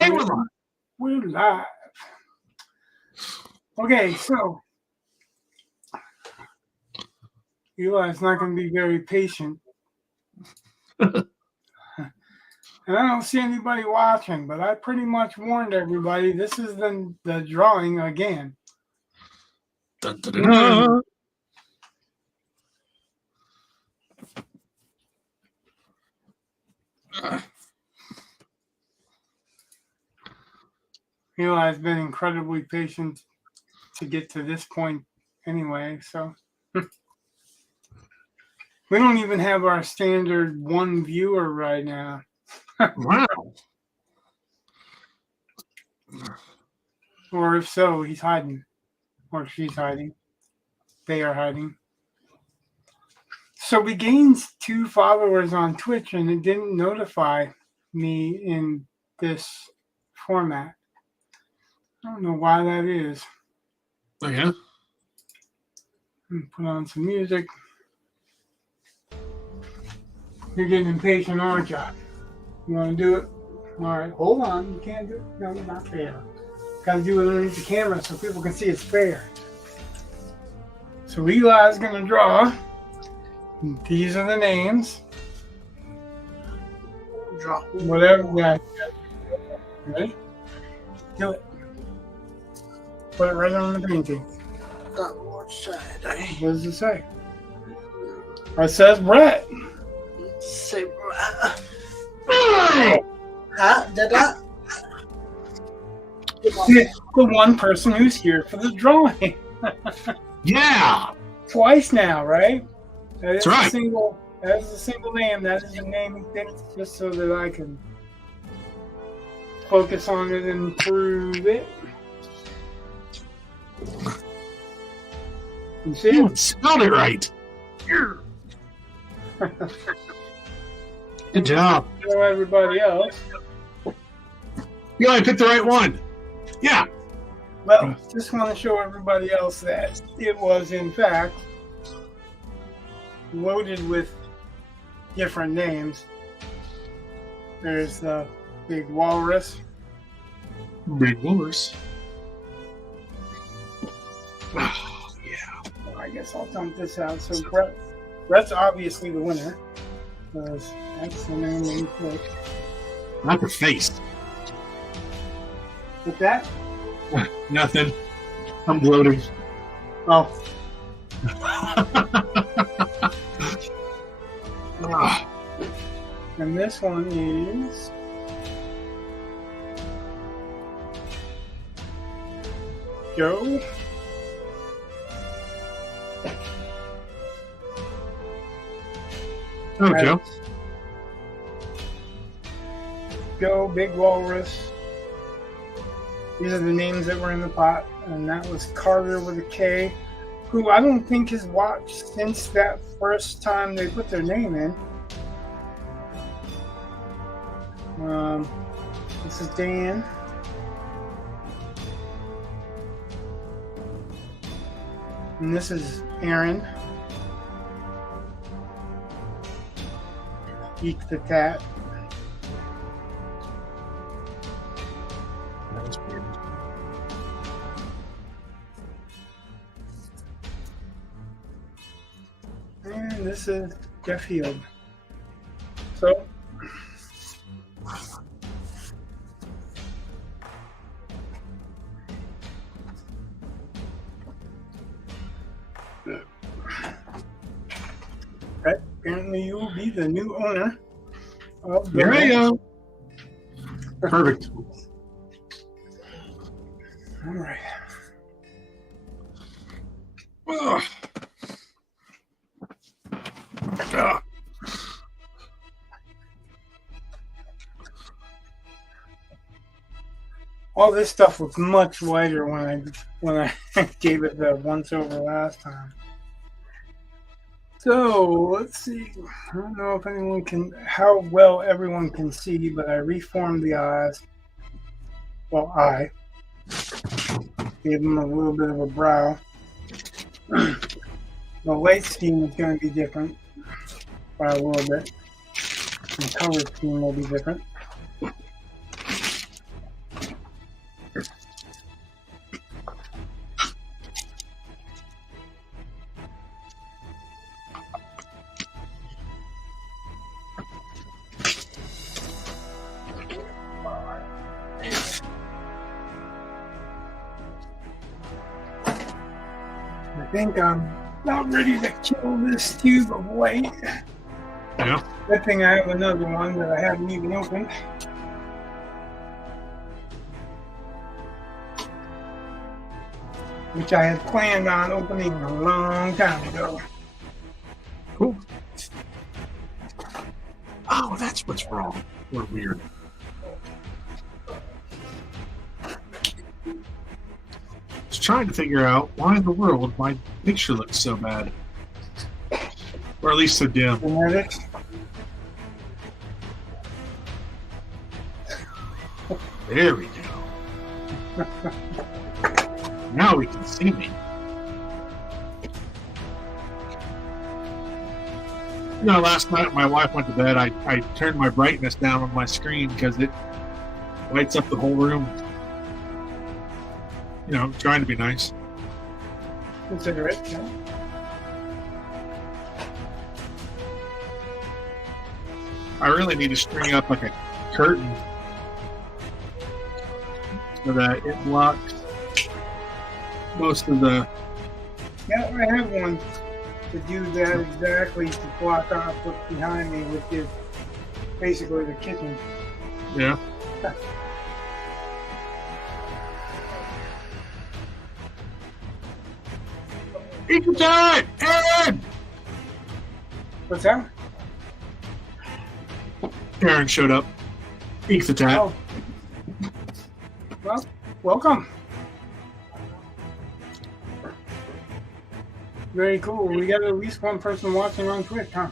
Hey, we're live. We're live. Okay, so Eli's not going to be very patient. And I don't see anybody watching, but I pretty much warned everybody this is the drawing again. Dun, dun, dun, dun. Eli's been incredibly patient to get to this point anyway, so we don't even have our standard one viewer right now. Wow. Or if so, he's hiding. Or she's hiding. They are hiding. So we gained 2 followers on Twitch and it didn't notify me in this format. I don't know why that is. Oh, yeah? Put on some music. You're getting impatient, aren't you? You want to do it? All right, hold on. You can't do it. No, it's not fair. Got to do it underneath the camera so people can see it's fair. So Eli's going to draw. These are the names. Draw. Whatever. Yeah. Ready? Do it. Put it right on the painting. What side? What does it say? It says Brett. Say, huh? Did that? The one person who's here for the drawing. Yeah. Twice now, right? That's right. That is a single name. That is the name he picked just so that I can focus on it and prove it. You see You it? spelled it right. Good job. Show everybody else. You only picked the right one. Yeah. Well, just want to show everybody else that it was, in fact, loaded with different names. There's the big walrus. Big walrus. Oh, yeah. Well, I guess I'll dump this out. So Brett's obviously the winner. Because that's the name he picked. Not the face. With that? Nothing. I'm bloating. Oh. And this one is Joe. Oh, Joe. Joe, Big Walrus. These are the names that were in the pot. And that was Carter with a K, who I don't think has watched since that first time they put their name in. This is Dan. And this is Aaron. Eek the Cat. That was weird. And this is Jeff Field. So, Brett, apparently you will be the new owner of the Here I go. Perfect. All right. Ugh. Ugh. All this stuff was much lighter when I gave it the once over last time. So let's see. I don't know if how well everyone can see, but I reformed the eyes. Well, I gave them a little bit of a brow. The light scheme is going to be different by a little bit. The color scheme will be different. think I'm about ready to kill this tube of white. Yeah. Good thing I have another one that I haven't even opened. Which I had planned on opening a long time ago. Cool. Oh, that's what's wrong. We're weird. Just trying to figure out why in the world my picture looks so bad. Or at least so dim. Genetics. There we go. Now we can see me. You know, last night when my wife went to bed, I turned my brightness down on my screen because it lights up the whole room. You know, trying to be nice. Consider it. Yeah. I really need to string up like a curtain so that it blocks most of the... Yeah, I have one to do that exactly, to block off what's behind me, which is basically the kitchen. Yeah. Equal time! Aaron! What's that? Aaron showed up. Eats the tap. Oh. Well, welcome. Very cool. We got at least one person watching on Twitch, huh?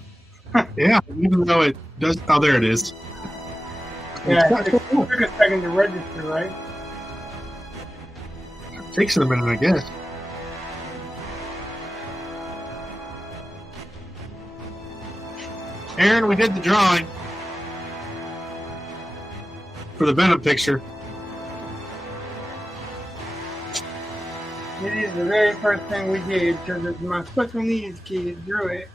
Yeah, even though it does... Oh, there it is. Yeah, it took a second to register, right? It takes it a minute, I guess. Aaron, we did the drawing for the Venom picture. It is the very first thing we did because it's my special needs kid drew it.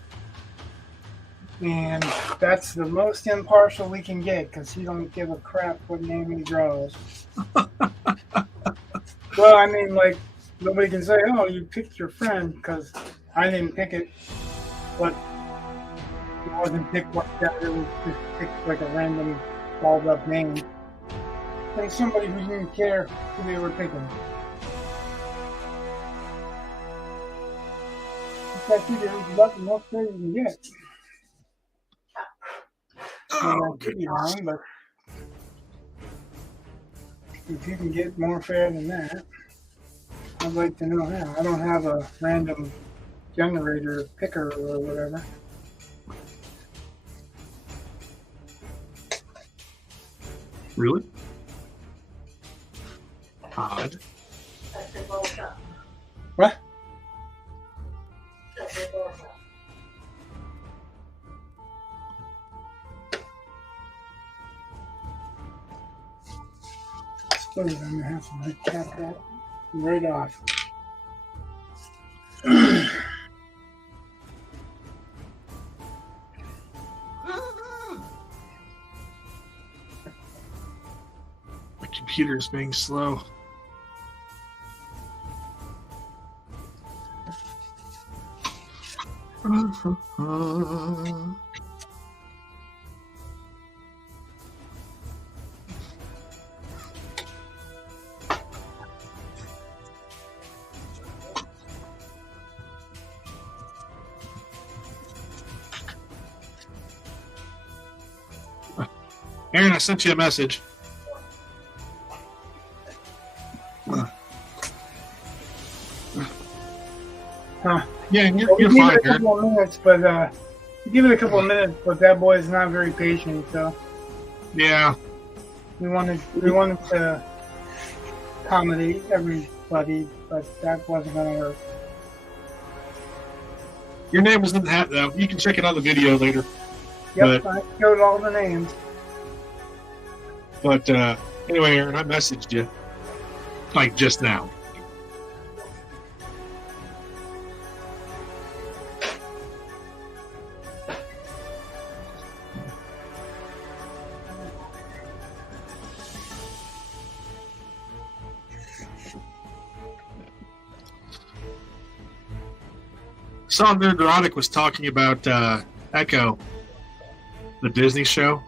And that's the most impartial we can get because he don't give a crap what name he draws. Well, I mean, like, nobody can say, oh, you picked your friend, because I didn't pick it. But it wasn't picked like that. It was just picked like a random balled up name. And somebody who didn't care who they were picking. That's about the most fair you can get. Oh, could be wrong, but if you can get more fair than that, I'd like to know how. I don't have a random generator picker or whatever. Really? Odd. What? I'm going to have to cap that right off. My computer is being slow. Aaron, I sent you a message. Huh. Yeah, you're Well, fine, give it a Aaron. couple of minutes, but give it a couple of minutes, but that boy is not very patient, so Yeah. we wanted to accommodate everybody, but that wasn't going to work. Your name was in the hat, though. You can check it on the video later. Yep, I showed all the names. But anyway, Aaron, I messaged you like just now. saw Nerdrotic was talking about Echo, the Disney show.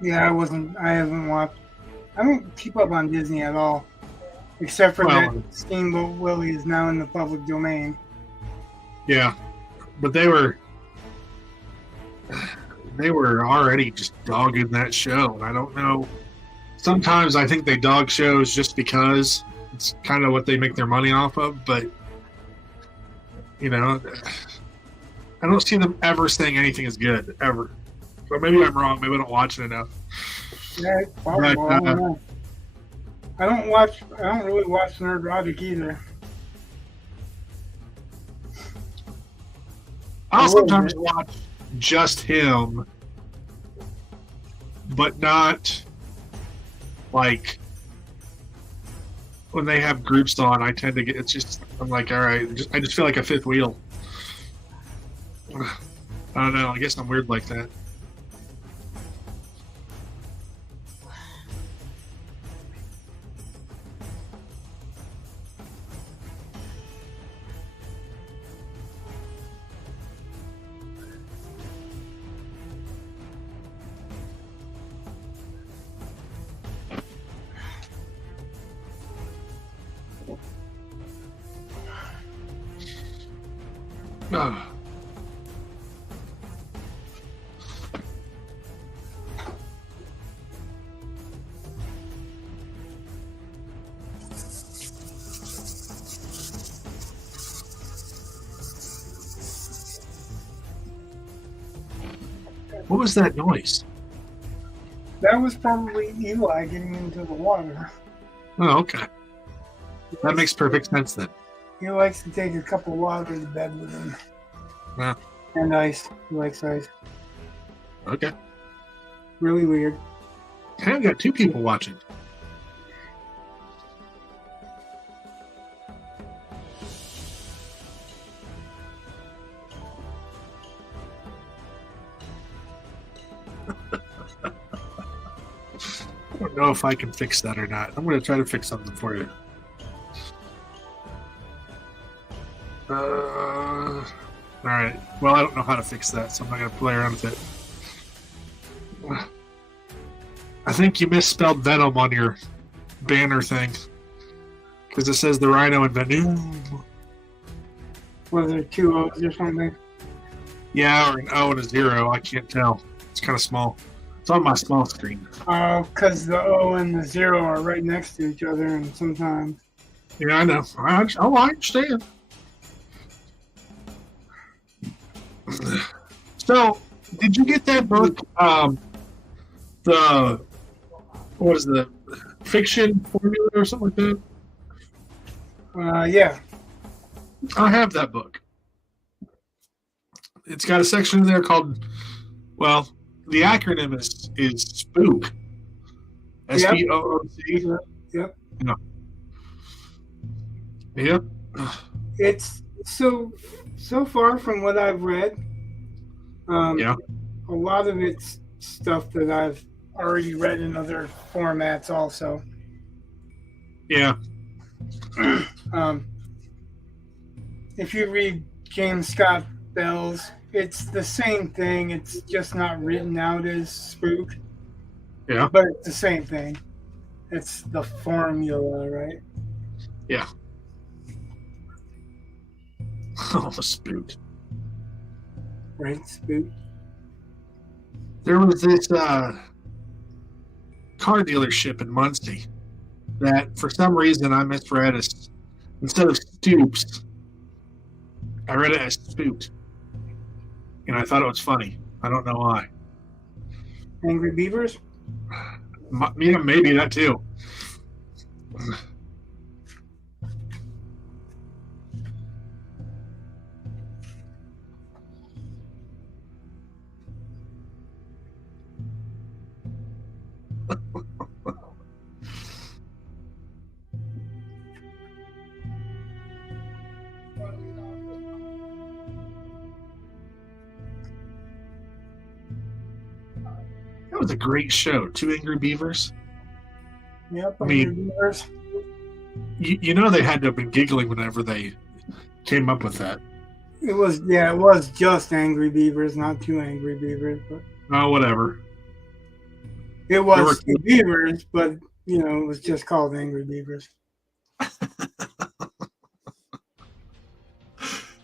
Yeah, I haven't watched. I don't keep up on Disney at all, except for that Steamboat Willie is now in the public domain. Yeah, but they were already just dogging that show, and I don't know. Sometimes I think they dog shows just because it's kind of what they make their money off of, but you know, I don't see them ever saying anything is good ever. But maybe I'm wrong. Maybe I don't watch it enough. Yeah, it's possible. I don't know. I don't really watch Nerdrotic either. I'll sometimes watch just him, but not like when they have groups on. I tend to get. It's just I'm like, all right. I just feel like a fifth wheel. I don't know. I guess I'm weird like that. Oh. What was that noise? That was probably Eli getting into the water. Oh, okay. That makes perfect sense then. He likes to take a cup of water to bed with him. Yeah. And ice. He likes ice. Okay. Really weird. Hey, I've got two people watching. I don't know if I can fix that or not. I'm going to try to fix something for you. All right. Well, I don't know how to fix that, so I'm not going to play around with it. I think you misspelled Venom on your banner thing. Because it says the Rhino and Venom. Was there 2 O's or something? Yeah, or an O and a 0. I can't tell. It's kind of small. It's on my small screen. Oh, because the O and the 0 are right next to each other, and sometimes. Yeah, I know. I understand. So, did you get that book? What is the fiction formula or something like that? Yeah. I have that book. It's got a section in there called, well, the acronym is SPOOK. SPOOC. Yep. No. Yep. It's so far from what I've read. Yeah. A lot of it's stuff that I've already read in other formats also. Yeah. If you read James Scott Bell's, it's the same thing. It's just not written out as Spook. Yeah. But it's the same thing. It's the formula, right? Yeah. Oh, Spook. Right, Spook. There was this car dealership in Muncie that, for some reason, I misread as, instead of Stoops, I read it as Spooked. And I thought it was funny. I don't know why. Angry Beavers? Yeah, maybe that too. That was a great show. 2 Angry Beavers. Yep, I mean, Angry Beavers. You know they had to have been giggling whenever they came up with that. It was just Angry Beavers, not Two Angry Beavers, but Oh, whatever. it was Two Beavers, but it was just called Angry Beavers.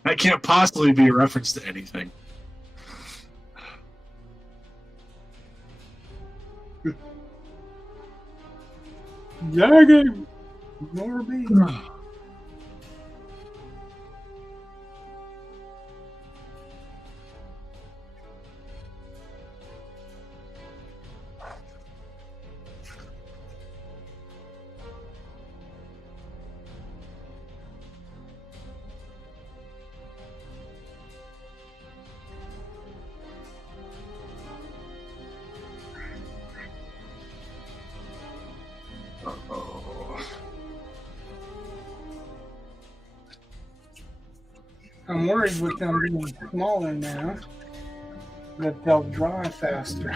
That can't possibly be a reference to anything. Jagged! More beavers. I'm worried with them being smaller now that they'll dry faster.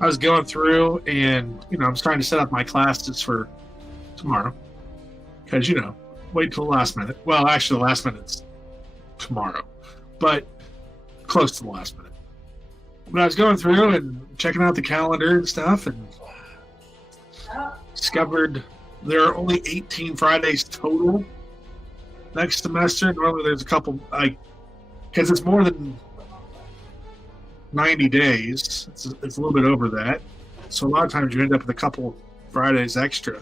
I was going through and, I was trying to set up my classes for tomorrow. Because, wait till the last minute. Well, actually, the last minute's tomorrow. But close to the last minute. But I was going through and checking out the calendar and stuff and discovered there are only 18 Fridays total next semester. Normally there's a couple, because it's more than 90 days. It's a little bit over that. So a lot of times you end up with a couple Fridays extra.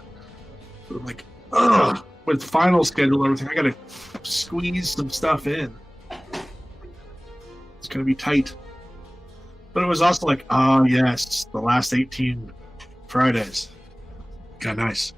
So I'm like, ugh, with the final schedule and everything, I got to squeeze some stuff in. It's going to be tight. But it was also like, oh, yes, the last 18 Fridays. Got nice.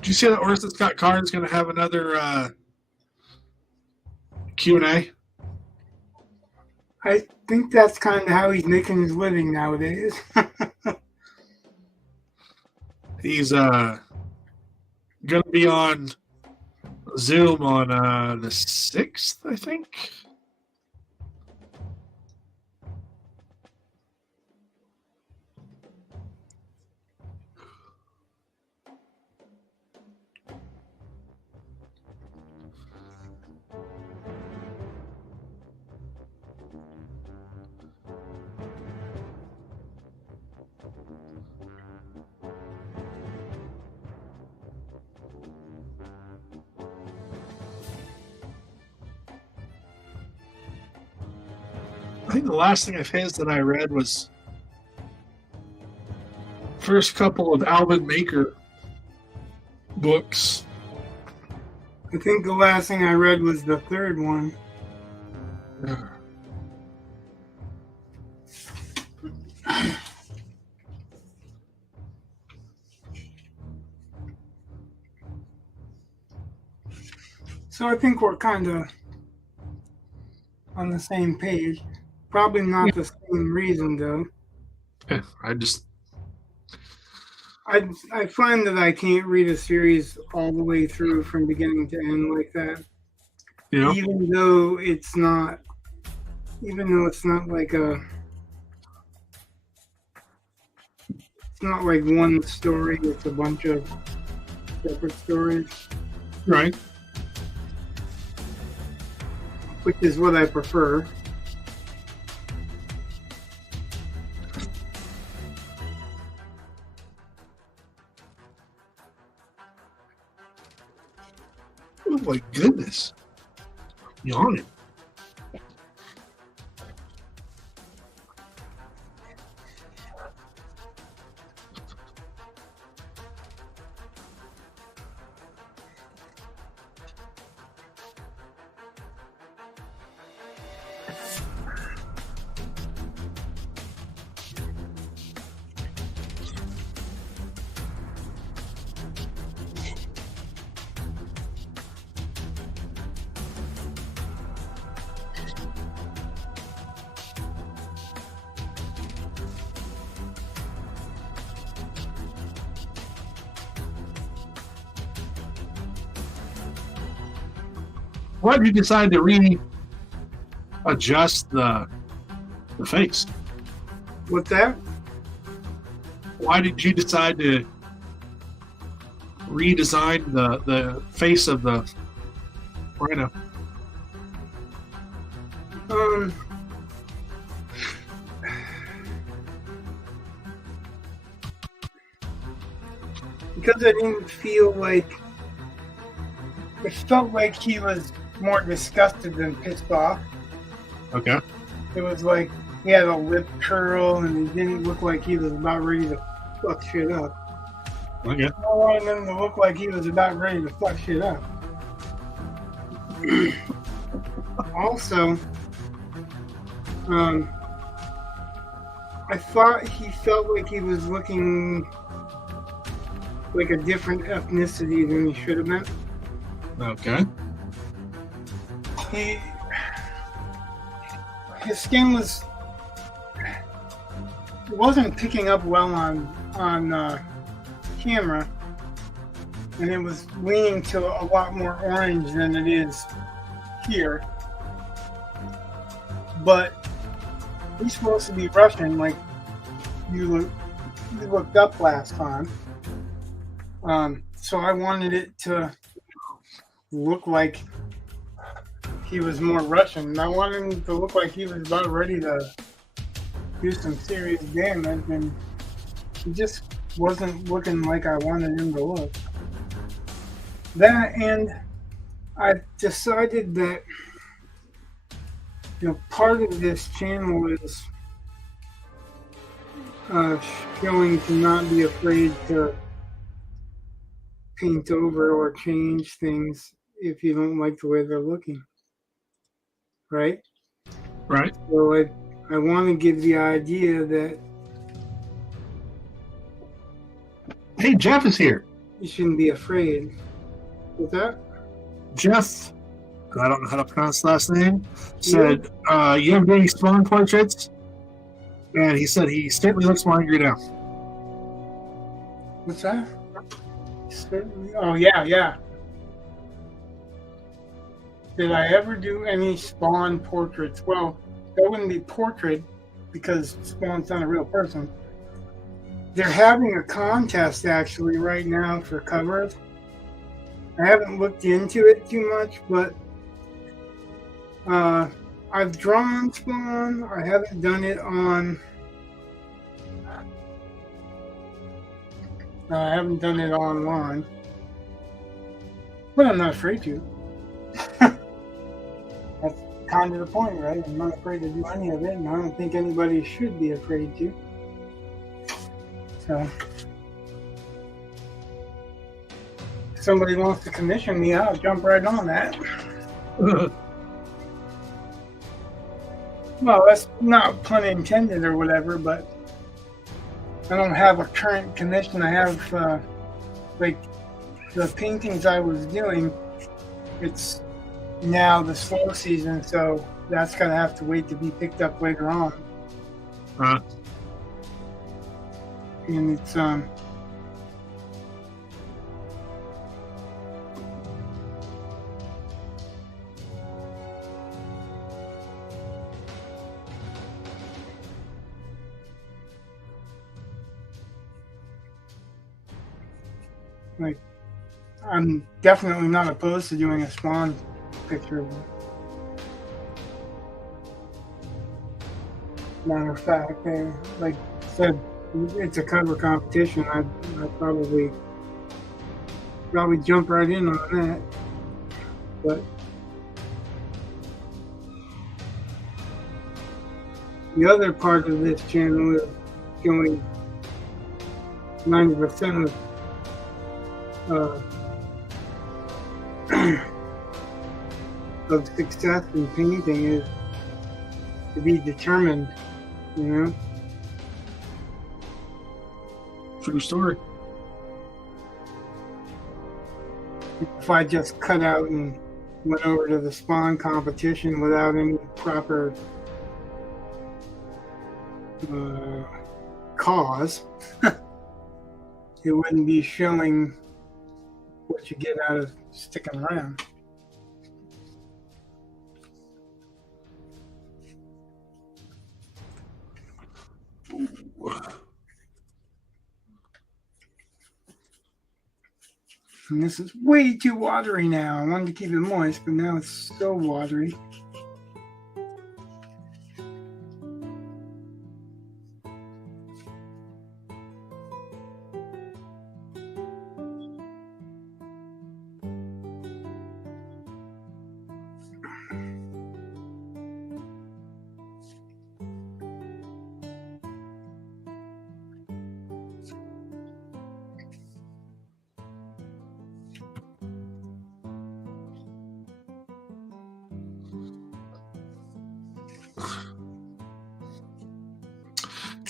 Did you see that Orson Scott Card is going to have another Q&A? I think that's kind of how he's making his living nowadays. He's going to be on Zoom on the 6th, I think. I think the last thing of his that I read was first couple of Alvin Maker books. I think the last thing I read was the third one. So I think we're kind of on the same page. Probably not the same reason, though. Yeah, I find that I can't read a series all the way through from beginning to end like that. Yeah. Even though it's not like it's not like one story, it's a bunch of separate stories. Right. Which is what I prefer. Oh my goodness. Yawning. Why did you decide to readjust the face? What's that? Why did you decide to redesign the face of the Rhino? Because I didn't feel like it felt like he was more disgusted than pissed off. Okay. It was like he had a lip curl and he didn't look like he was about ready to fuck shit up. Okay. I wanted him to look like he was about ready to fuck shit up. Also, I thought he felt like he was looking like a different ethnicity than he should have been. Okay. His skin wasn't picking up well on camera, and it was leaning to a lot more orange than it is here. But he's supposed to be Russian, like you looked up last time. So I wanted it to look like he was more Russian. I wanted him to look like he was about ready to do some serious damage, and he just wasn't looking like I wanted him to look. That, and I decided that, part of this channel is showing to not be afraid to paint over or change things if you don't like the way they're looking. Right? Right. So I want to give the idea that Hey, Jeff is here. you shouldn't be afraid. What's that? Jeff, I don't know how to pronounce the last name, said, you have any Spawn portraits? And he said he certainly looks more angry now. What's that? Oh, yeah. Did I ever do any Spawn portraits? Well, that wouldn't be portrait because Spawn's not a real person. They're having a contest actually right now for covers. I haven't looked into it too much, but I've drawn Spawn. I haven't done it on. I haven't done it online, but I'm not afraid to. That's kind of the point, right? I'm not afraid to do any of it, and I don't think anybody should be afraid to. So, if somebody wants to commission me, I'll jump right on that. Well, that's not pun intended or whatever, but I don't have a current commission. I have, like, the paintings I was doing, it's now the slow season, so that's going to have to wait to be picked up later on. And it's, like, I'm definitely not opposed to doing a Spawn picture. Matter of fact, like I said, it's a cover competition. I'd probably jump right in on that. But the other part of this channel is showing 90% of success in painting is to be determined, you know? True story. If I just cut out and went over to the Spawn competition without any proper cause, it wouldn't be showing what you get out of sticking around. And this is way too watery now. I wanted to keep it moist, but now it's so watery.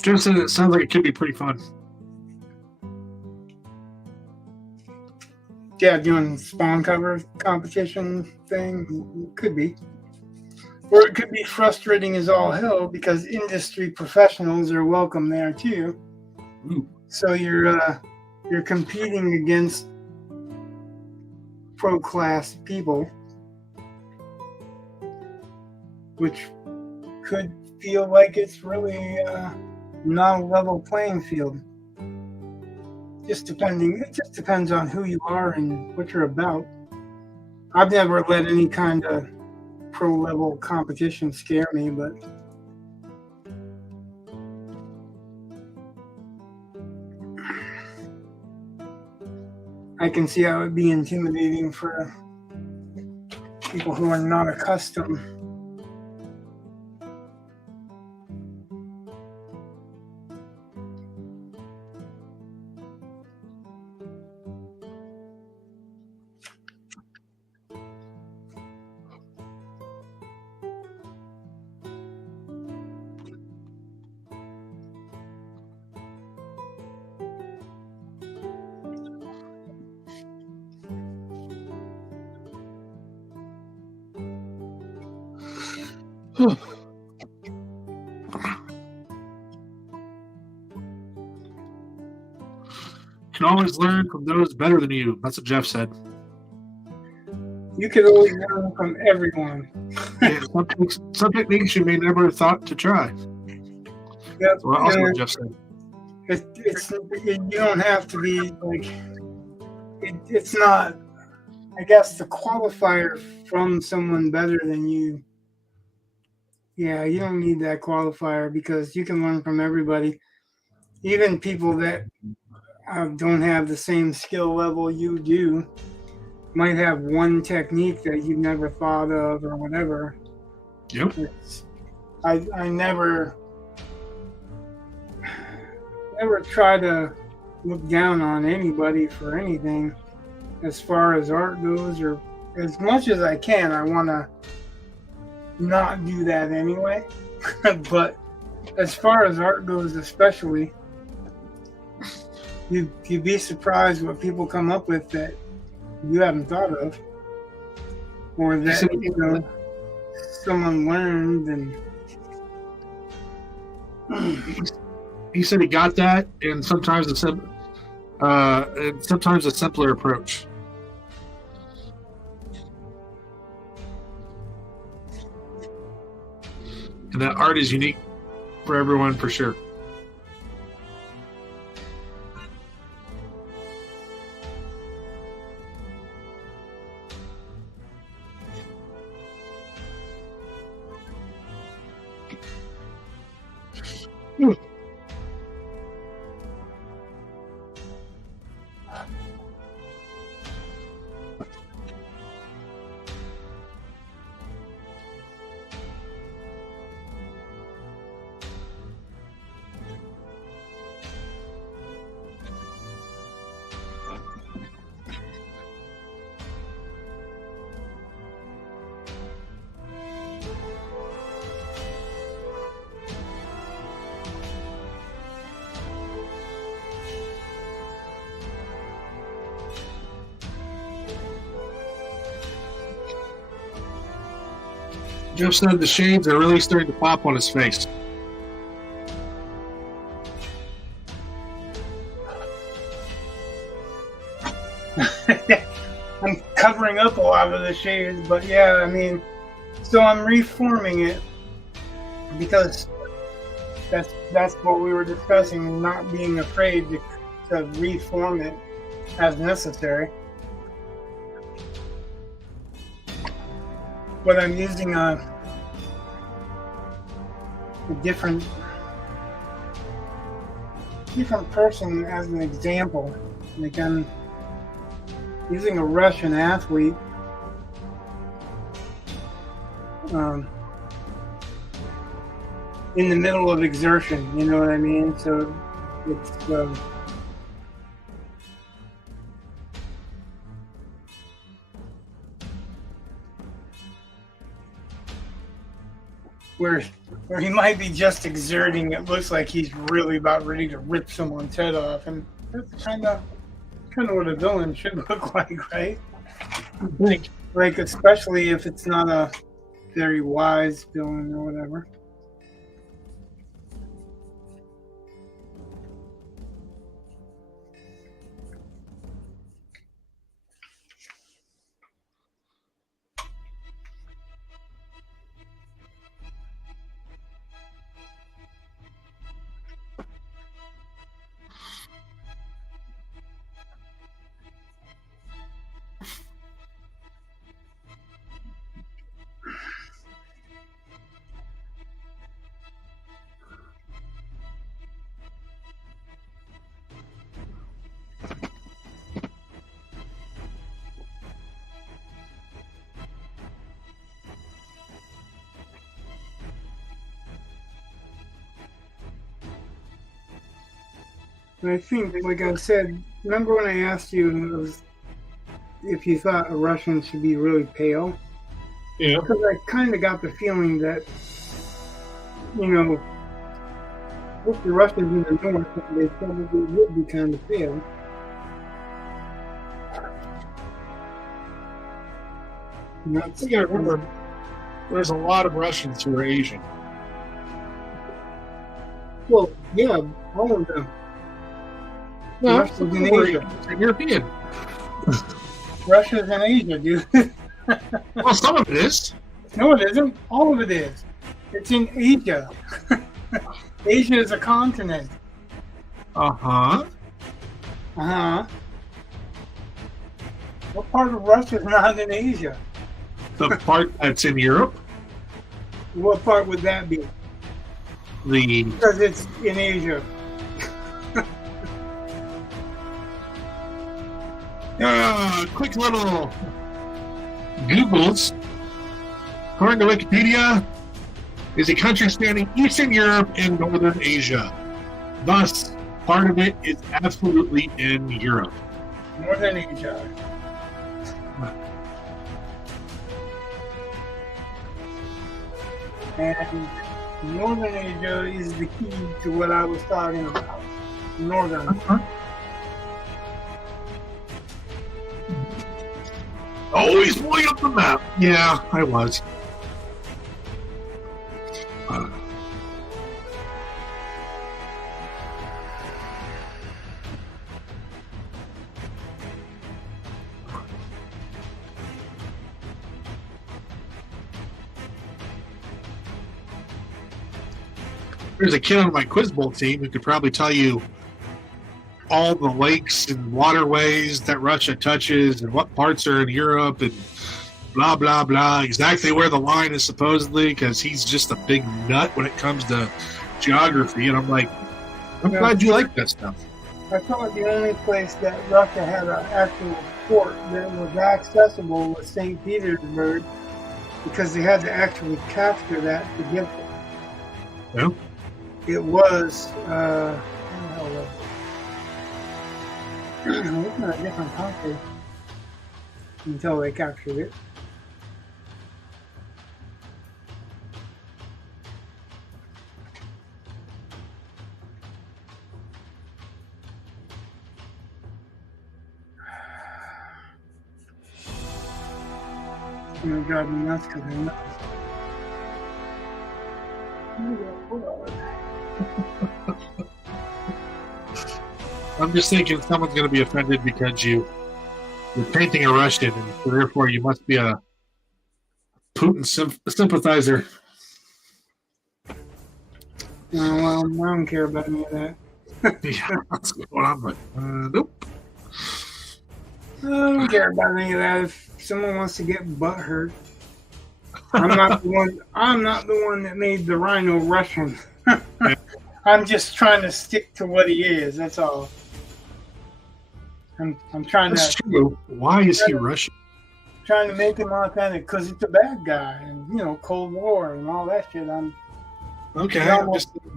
Jeff said it sounds like it could be pretty fun. Yeah, doing spawn cover competition thing could be. Or it could be frustrating as all hell because industry professionals are welcome there too. Ooh. So you're competing against pro class people, which could feel like it's really not a level playing field. It just depends on who you are and what you're about. I've never let any kind of pro level competition scare me, but I can see how it would be intimidating for people who are not accustomed. Can always learn from those better than you. That's what Jeff said. You could always learn from everyone. Yeah, some techniques you may never have thought to try. Yep. Well, also what Jeff said. You don't have to be like. It's not. I guess the qualifier from someone better than you. Yeah, you don't need that qualifier because you can learn from everybody, even people that don't have the same skill level you do. Might have one technique that you've never thought of or whatever. Yep. I never try to look down on anybody for anything as far as art goes, or as much as I can. I want to not do that anyway. But as far as art goes, especially, you'd be surprised what people come up with that you haven't thought of, or that someone learned. And he said he got that, and sometimes a simpler approach. And that art is unique for everyone, for sure. Jeff said the shades are really starting to pop on his face. I'm covering up a lot of the shades, but yeah, I mean, so I'm reforming it because that's what we were discussing, and not being afraid to reform it as necessary. but I'm using a different person as an example. Like I'm using a Russian athlete. In the middle of exertion, you know what I mean? So it's where he might be just exerting, it looks like he's really about ready to rip someone's head off, and that's kind of what a villain should look like, right? Like especially if it's not a very wise villain or whatever. And I think, like I said, remember when I asked you if you thought a Russian should be really pale? Yeah. Because I kind of got the feeling that, you know, with the Russians in the north, they probably would be kind of pale. I think I remember there's a lot of Russians who are Asian. Well, yeah, all of them. No, Russia's in Asia. European. Russia's in Asia, dude. Well, some of it is. No, it isn't. All of it is. It's in Asia. Asia is a continent. Uh-huh. Uh-huh. What part of Russia is not in Asia? The part that's in Europe, What part would that be? Because it's in Asia. Quick little Googles. According to Wikipedia, is a country spanning Eastern Europe and Northern Asia. Thus, part of it is absolutely in Europe. Northern Asia. And Northern Asia is the key to what I was talking about. Northern. Uh-huh. Oh, he's way up the map. Yeah, I was. There's a kid on my Quiz Bowl team who could probably tell you all the lakes and waterways that Russia touches and what parts are in Europe and blah, blah, blah. Exactly where the line is supposedly, because he's just a big nut when it comes to geography. And I'm like, I'm glad you like that stuff. I thought the only place that Russia had an actual port that was accessible was St. Petersburg, because they had to actually capture that to get there. Yeah. It was, where the hell was it? It was in a different country until they captured it. It's gonna drive me nuts because I'm nuts. I'm just thinking someone's going to be offended because you're painting a Russian, and so therefore you must be a Putin sympathizer. Well, I don't care about any of that. Yeah, that's going on, but nope. I don't care about any of that. If someone wants to get butt hurt, I'm not the one. I'm not the one that made the Rhino Russian. I'm just trying to stick to what he is. That's all. I'm trying That's to. true. Why is he Russian? Trying to make him authentic because it's a bad guy, and Cold War and all that shit. Okay. I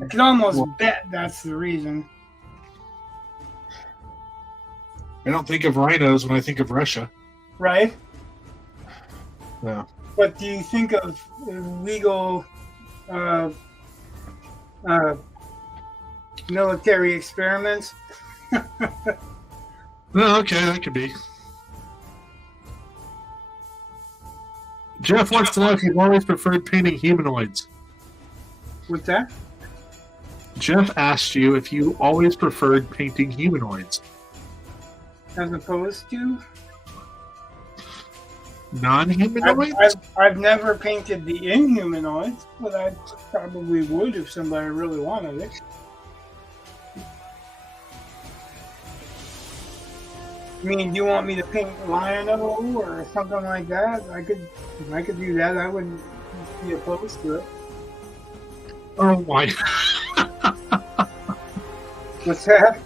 can almost bet that's the reason. I don't think of rhinos when I think of Russia. Right? No. But do you think of illegal military experiments? No, okay, that could be. Jeff wants to know if you've always preferred painting humanoids. What's that? Jeff asked you if you always preferred painting humanoids. As opposed to? Non-humanoids? I've never painted the inhumanoids, but I probably would if somebody really wanted it. I mean, do you want me to paint Rhino or something like that? If I could do that, I wouldn't be opposed to it. Oh my. What's that?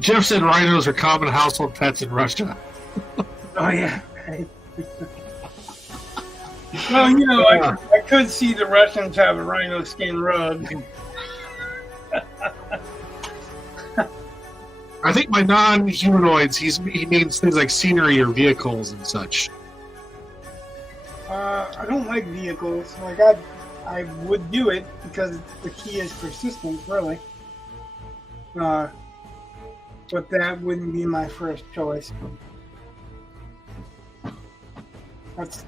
Jeff said rhinos are common household pets in Russia. Oh, yeah. Well, I could see the Russians have a rhino skin rug. I think by non-humanoids, he means things like scenery or vehicles and such. I don't like vehicles. Like I would do it because the key is persistence, really. But that wouldn't be my first choice.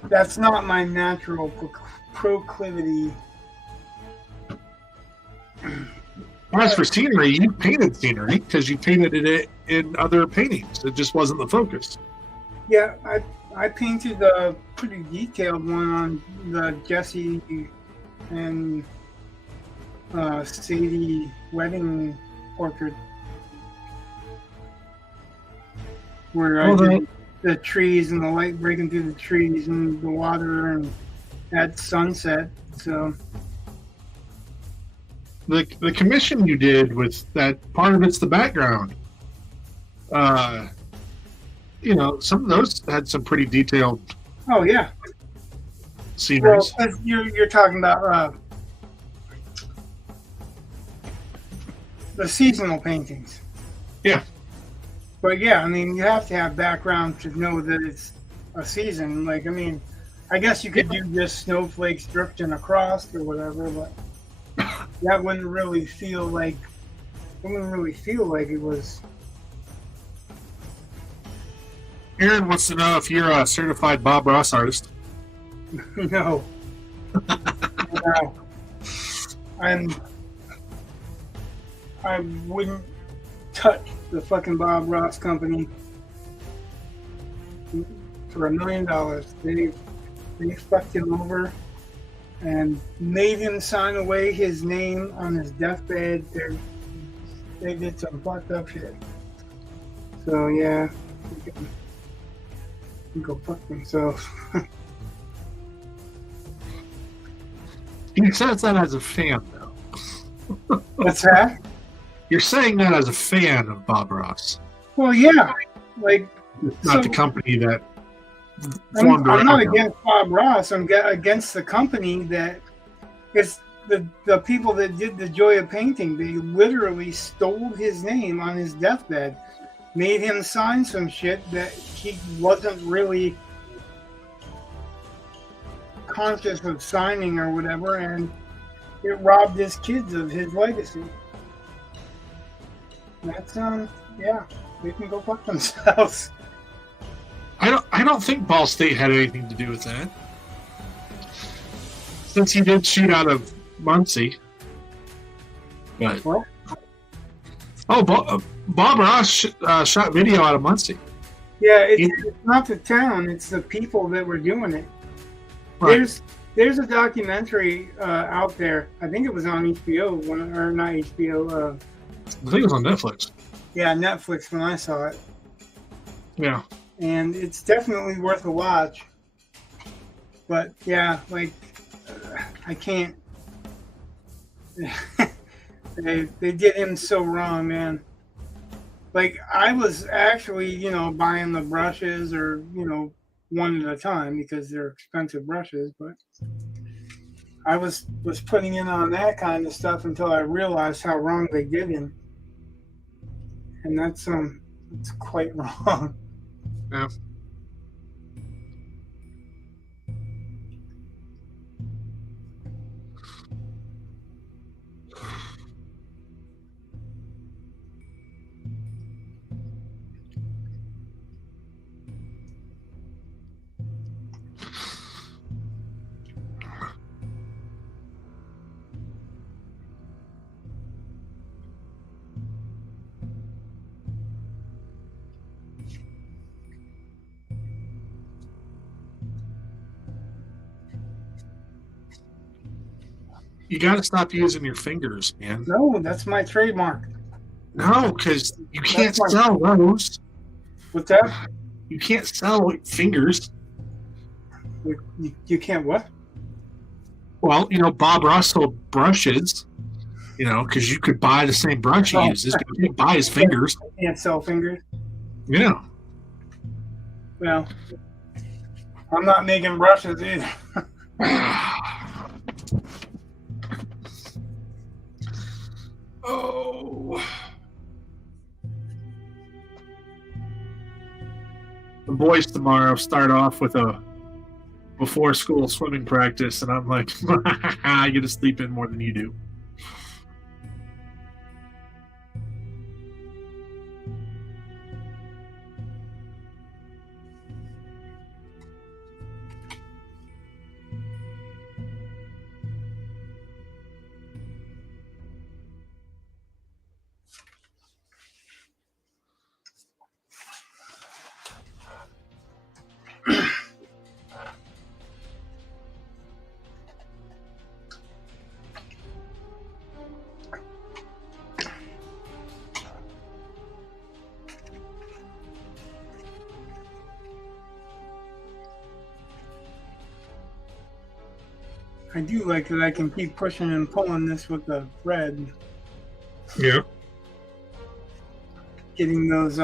That's not my natural proclivity. As for scenery, you painted scenery because you painted it in other paintings. It just wasn't the focus. Yeah, I painted a pretty detailed one on the Jesse and Sadie wedding portrait, where I did the trees and the light breaking through the trees and the water and at sunset. So the commission you did with that, part of it's the background. Some of those had some pretty detailed. Oh yeah. Sceneries. Well, you're talking about the seasonal paintings. Yeah. But yeah, I mean, you have to have background to know that it's a season. Like, I mean, I guess you could do just snowflakes drifting across or whatever, but that wouldn't really feel like it was. Aaron wants to know if you're a certified Bob Ross artist. No. No. I wouldn't touch the fucking Bob Ross company for $1 million. They fucked him over and made him sign away his name on his deathbed. They did some fucked up shit. So yeah, you can go fuck themselves. He says that as a fan, though. What's that? You're saying that as a fan of Bob Ross. Well, yeah, like not the company that formed. I'm not against Bob Ross. I'm against the company that is the people that did the Joy of Painting. They literally stole his name on his deathbed, made him sign some shit that he wasn't really conscious of signing or whatever, and it robbed his kids of his legacy. That's yeah, they can go fuck themselves. I don't think Ball State had anything to do with that, since he did shoot out of Muncie. But What? Bob Ross shot video out of Muncie. Yeah, it's not the town; it's the people that were doing it. Right. There's a documentary out there. I think it was on HBO, or not HBO. I think it was on Netflix. Yeah, Netflix when I saw it. Yeah. And it's definitely worth a watch. But yeah, like I can't. They did him so wrong, man. Like I was actually, buying the brushes or one at a time because they're expensive brushes, but I was putting in on that kind of stuff until I realized how wrong they did him, and that's quite wrong. Yeah. You got to stop using your fingers, man. No, that's my trademark. No, because you can't That's sell those. What's that? You can't sell fingers. You can't what? Well, Bob Ross sold brushes, because you could buy the same brush he uses, but you can't buy his fingers. I can't sell fingers. Yeah. Well, I'm not making brushes either. Oh. The boys tomorrow start off with a before school swimming practice, and I'm like, I get to sleep in more than you do. I do like that I can keep pushing and pulling this with the thread, Yeah. getting those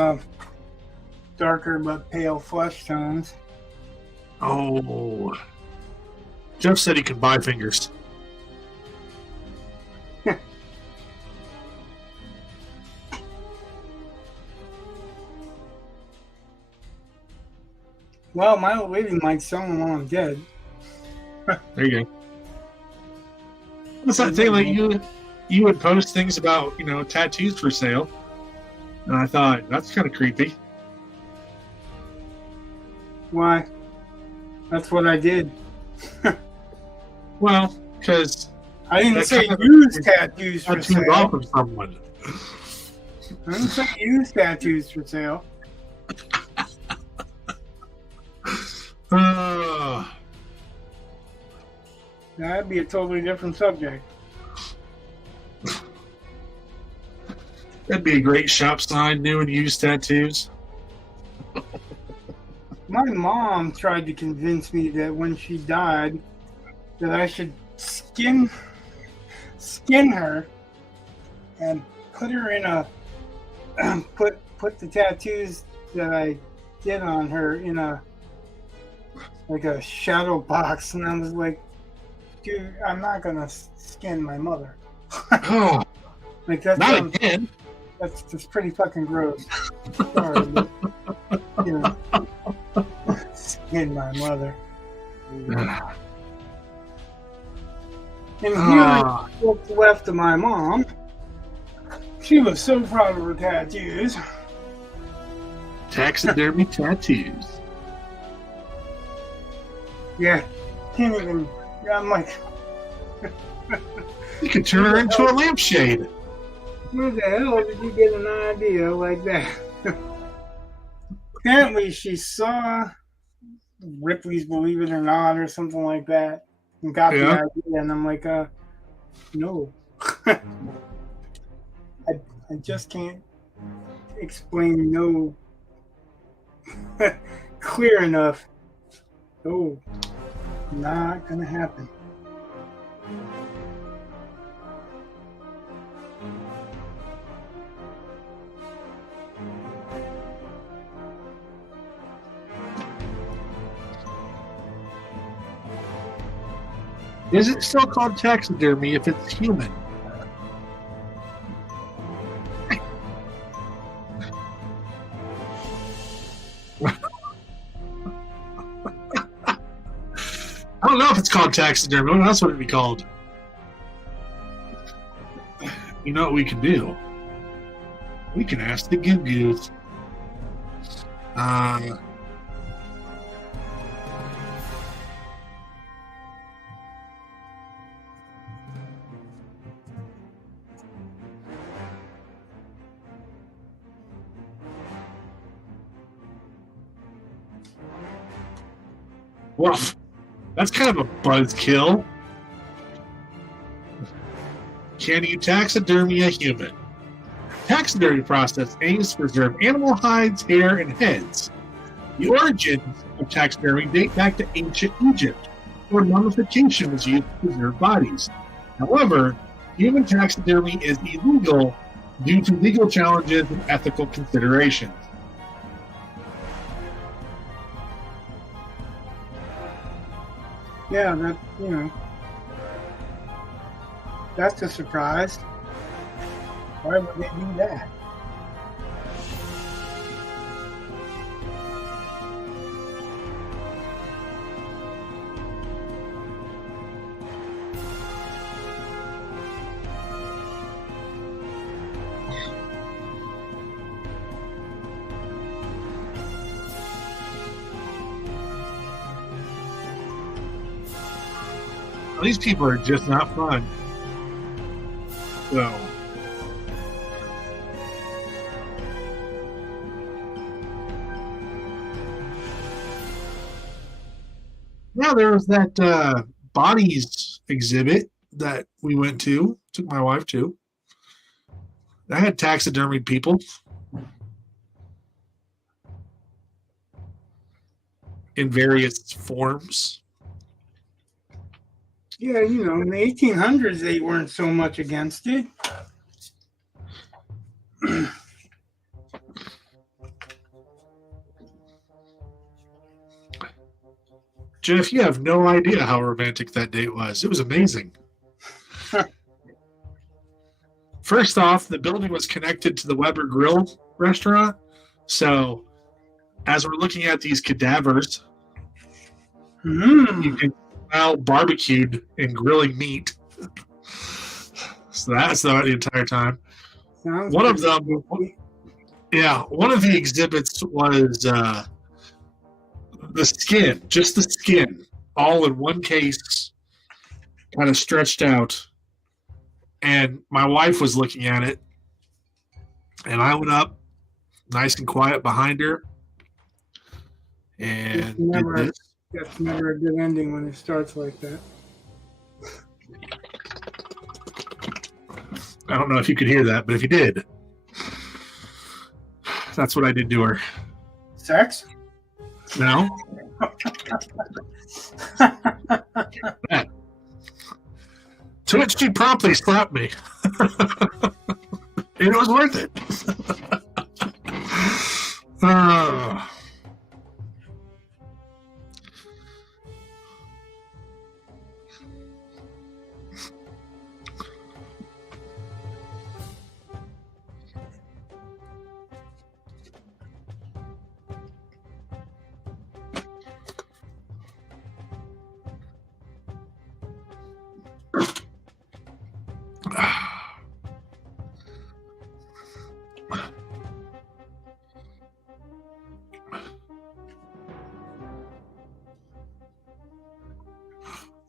darker but pale flesh tones. Oh. Jeff said he can buy fingers. Well, my old lady might sell them while I'm dead. There you go. What's that thing like you would post things about, tattoos for sale. And I thought, that's kind of creepy. Why? That's what I did. Well, because I didn't say use tattoos for tattooed sale. off of someone. I didn't say use tattoos for sale. That'd be a totally different subject. That'd be a great shop sign, new and used tattoos. My mom tried to convince me that when she died, that I should skin her and put her in a put the tattoos that I did on her in a shadow box, and I was like, dude, I'm not gonna skin my mother. Oh, Like that's not again. That's just pretty fucking gross. Sorry, but, skin my mother. And here what's left of my mom. She was so proud of her tattoos. Taxidermy tattoos. Yeah, can't even. I'm like, You could turn her into a lampshade. where the hell did you get an idea like that? Apparently, she saw Ripley's Believe It or Not or something like that and got the idea. And I'm like, no. I just can't explain no clear enough. Oh. Not gonna happen. Is it still called taxidermy if it's human? I don't know if it's called taxidermy. What else would it be called? You know what we can do? We can ask the Goo Goos. Well, that's kind of a buzzkill. Can you taxidermy a human? Taxidermy process aims to preserve animal hides, hair, and heads. The origins of taxidermy date back to ancient Egypt, where mummification was used to preserve bodies. However, human taxidermy is illegal due to legal challenges and ethical considerations. Yeah, that, that's a surprise. Why would they do that? These people are just not fun. So, yeah, there was that bodies exhibit that we went to. Took my wife to. I had taxidermied people in various forms. Yeah, in the 1800s, they weren't so much against it. Jeff, you have no idea how romantic that date was. It was amazing. First off, the building was connected to the Weber Grill restaurant. So, as we're looking at these cadavers, you can smell barbecued and grilling meat. So that's the entire time. Sounds One of good. them, one of the exhibits was the skin, just the skin, all in one case, kind of stretched out. And my wife was looking at it, and I went up, nice and quiet behind her, and did this. That's never a good ending when it starts like that. I don't know if you could hear that, but if you did, that's what I did to her. Sex? No? To which she promptly slapped me. And it was worth it.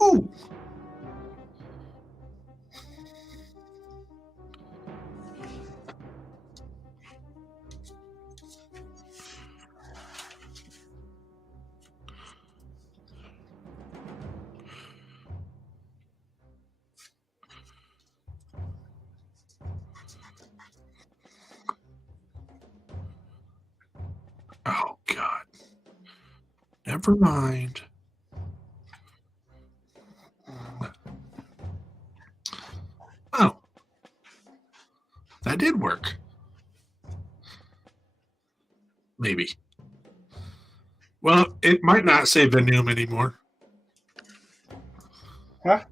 Ooh. Oh, God. Never mind. did work. Maybe. Well, it might not say Venom anymore. Huh?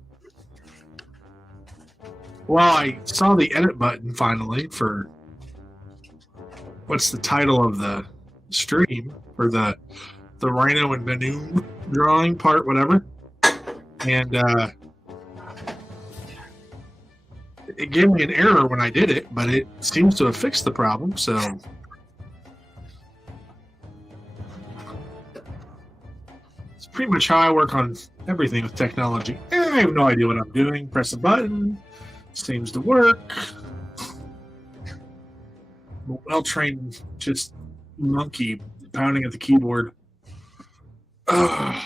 Well, I saw the edit button finally for what's the title of the stream for the Rhino and Venom drawing part, whatever. And it gave me an error when I did it, but it seems to have fixed the problem, so it's pretty much how I work on everything with technology. I have no idea what I'm doing. Press a button, seems to work. I'm a well-trained just monkey pounding at the keyboard. Ugh.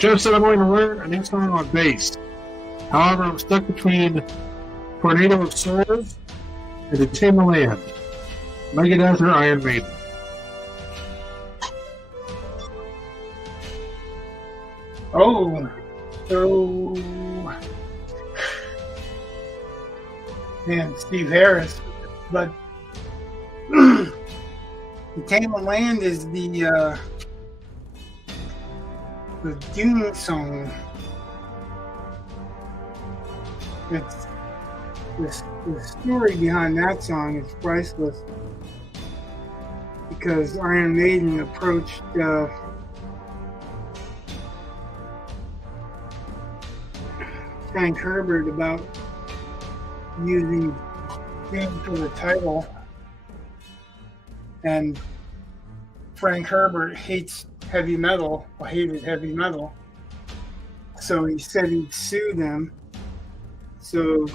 Joe said I'm going to learn a new song on bass. However, I'm stuck between Tornado of Souls and the Tame of Land. Megadeth or Iron Maiden. Oh, so and Steve Harris, but the Tame of Land is the Dune song. It's the story behind that song is priceless because Iron Maiden approached Frank Herbert about using Dune for the title, and Frank Herbert hated heavy metal, so he said he'd sue them. So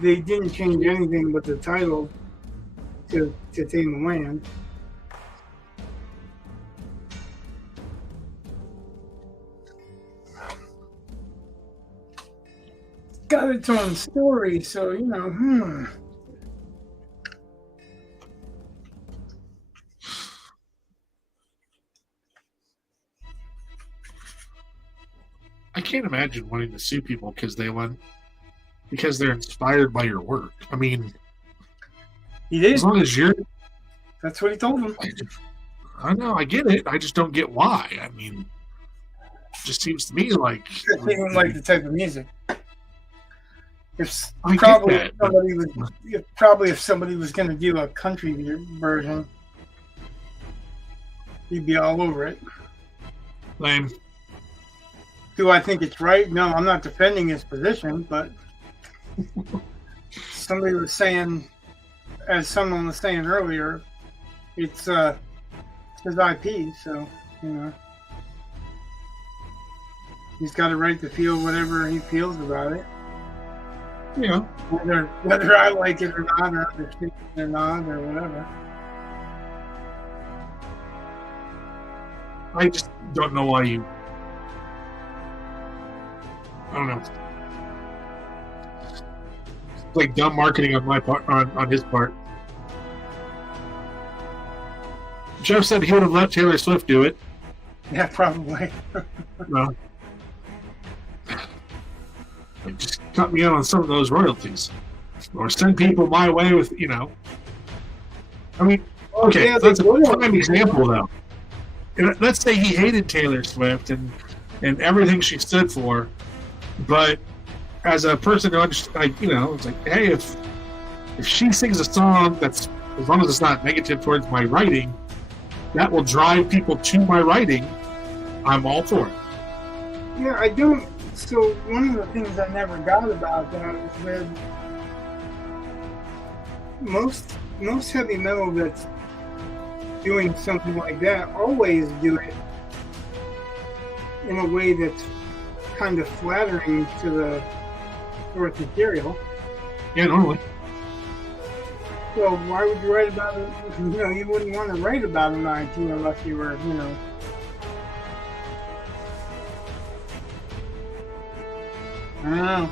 they didn't change anything but the title to Tame the Land. Got its own story, so you know. I can't imagine wanting to sue people because they're inspired by your work. I mean, He did. as long as you're, That's what he told him. I know, I get it. I just don't get why. I mean, it just seems to me like He didn't like the type of music. If I probably get that, if somebody was going to do a country version, he'd be all over it. lame. Do I think it's right? No, I'm not defending his position, but somebody was saying, as someone was saying earlier, it's his IP, so you know he's got a right to feel whatever he feels about it. Yeah. Whether I like it or not, or understand it or not, or whatever. I just don't know why you. I don't know. It's like dumb marketing on my part, on his part. Jeff said he would have let Taylor Swift do it. Yeah, probably. Well, just cut me out on some of those royalties, or send people my way with, you know. I mean, okay, yeah, that's a prime example though. Let's say he hated Taylor Swift and everything she stood for, but as a person who understands, like, you know, it's like, hey, if she sings a song that's, as long as it's not negative towards my writing, that will drive people to my writing, I'm all for it. Yeah, I don't. So one of the things I never got about that is that most heavy metal that's doing something like that always do it in a way that's kind of flattering to the source material. Yeah, normally. So why would you write about it? You know, you wouldn't want to write about an IT unless you were, you know. I don't know.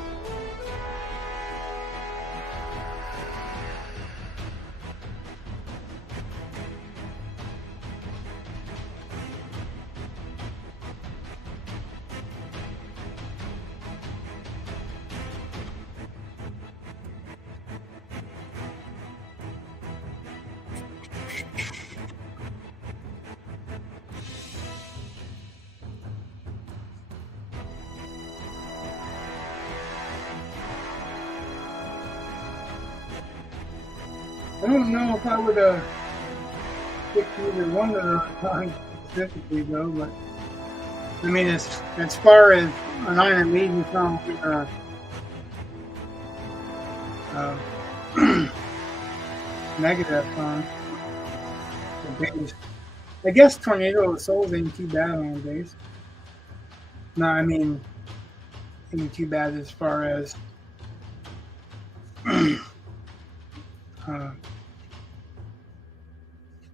I don't know if I would pick either one of those songs specifically, though. But I mean, as far as an Iron Maiden song, Megadeth song, I guess Tornado of Souls ain't too bad on bass. No, I mean, ain't too bad as far as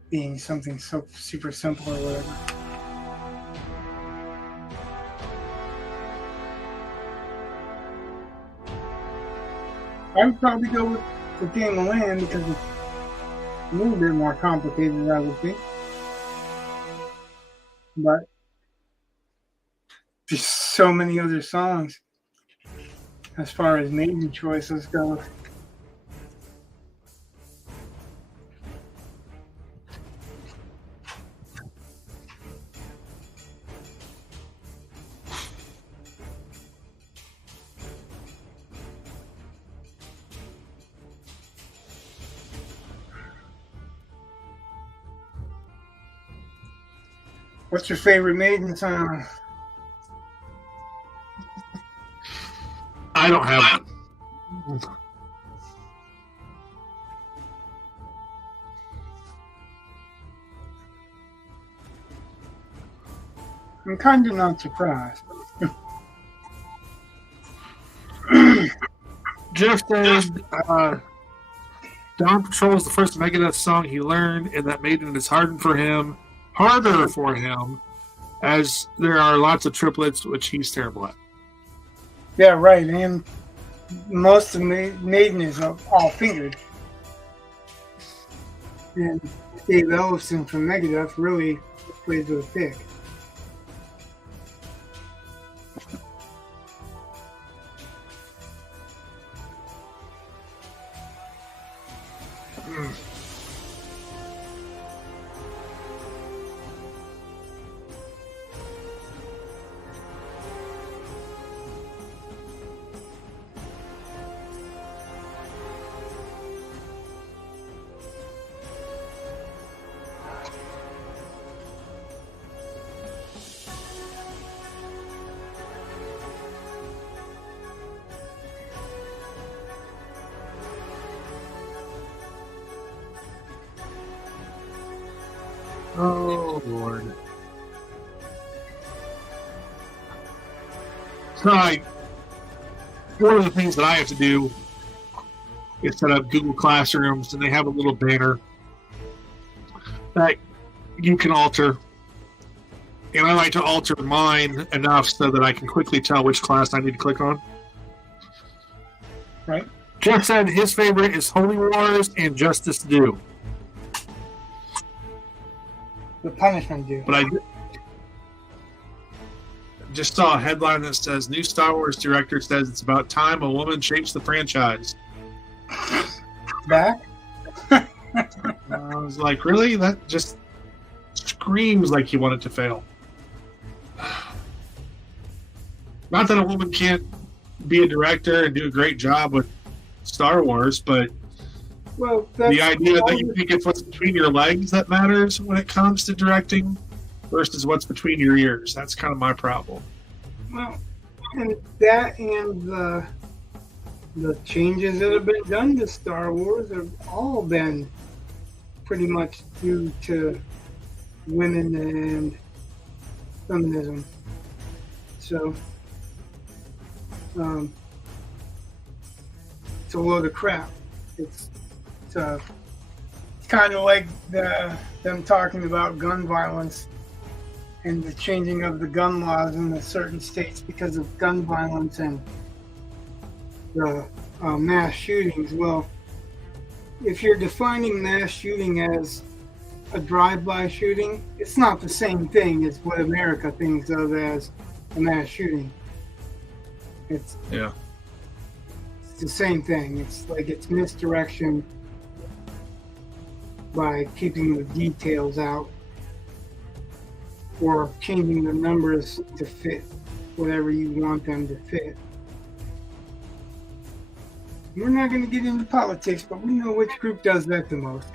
being something so super simple or whatever. I'd probably go with the Game of Land because it's a little bit more complicated, I would think. But there's so many other songs as far as Maiden choices go. What's your favorite Maiden song? I don't have one. I'm kind of not surprised. Jeff said, Dawn Patrol is the first Megadeth song he learned, and that Maiden is harder for him, as there are lots of triplets, which he's terrible at. Yeah, right. And most of Maiden is all fingered. And Dave Ellefson from Megadeth really plays with a pick. Oh, Lord. So, one of the things that I have to do is set up Google Classrooms, and they have a little banner that you can alter. And I like to alter mine enough so that I can quickly tell which class I need to click on. Right. Jeff said his favorite is Holy Wars and Justice Due. The Punishment Due. But I just saw a headline that says new Star Wars director says it's about time a woman shapes the franchise. Back? I was like, really? That just screams like you want it to fail. Not that a woman can't be a director and do a great job with Star Wars, but Well, the idea that you think it's what's between your legs that matters when it comes to directing versus what's between your ears. That's kind of my problem. Well, and that and the changes that have been done to Star Wars have all been pretty much due to women and feminism. So, it's a load of crap. It's kind of like them talking about gun violence and the changing of the gun laws in the certain states because of gun violence and the mass shootings. Well, if you're defining mass shooting as a drive-by shooting, it's not the same thing as what America thinks of as a mass shooting. It's the same thing. It's like it's misdirection by keeping the details out or changing the numbers to fit whatever you want them to fit. We're not going to get into politics, but we know which group does that the most.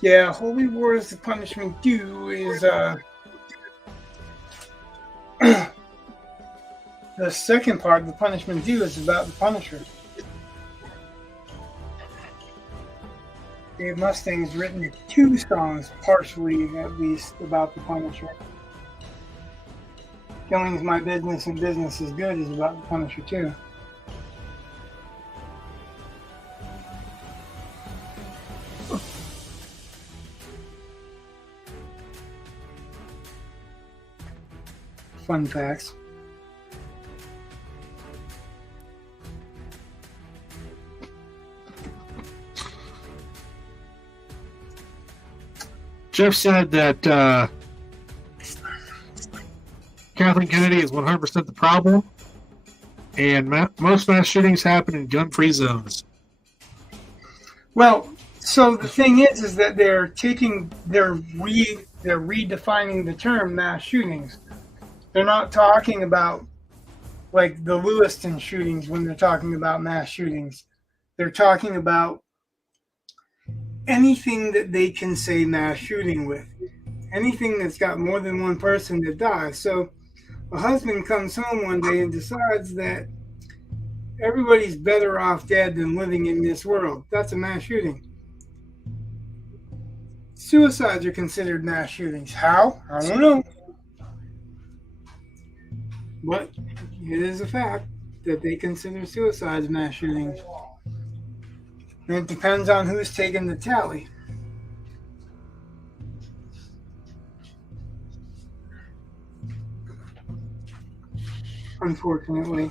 Yeah, Holy Wars, The Punishment Due is the second part of The Punishment Due is about the Punisher. Dave Mustang's written 2 songs, partially at least, about the Punisher. Killing's My Business and Business is Good is about the Punisher too. fun facts. Jeff said that Kathleen Kennedy is 100% the problem, and most mass shootings happen in gun-free zones. Well, so the thing is that they're redefining the term mass shootings. They're not talking about like the Lewiston shootings when they're talking about mass shootings. They're talking about anything that they can say mass shooting with. Anything that's got more than one person that dies. So a husband comes home one day and decides that everybody's better off dead than living in this world. That's a mass shooting. Suicides are considered mass shootings. How? I don't know. But it is a fact that they consider suicides mass shootings. And it depends on who's taking the tally. Unfortunately.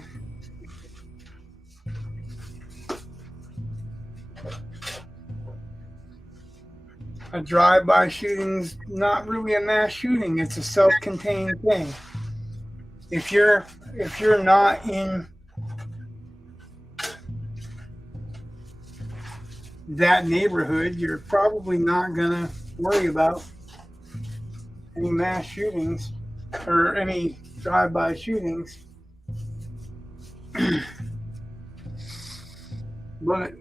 A drive-by shooting's not really a mass shooting. It's a self-contained thing. If you're not in that neighborhood, you're probably not gonna worry about any mass shootings or any drive-by shootings. But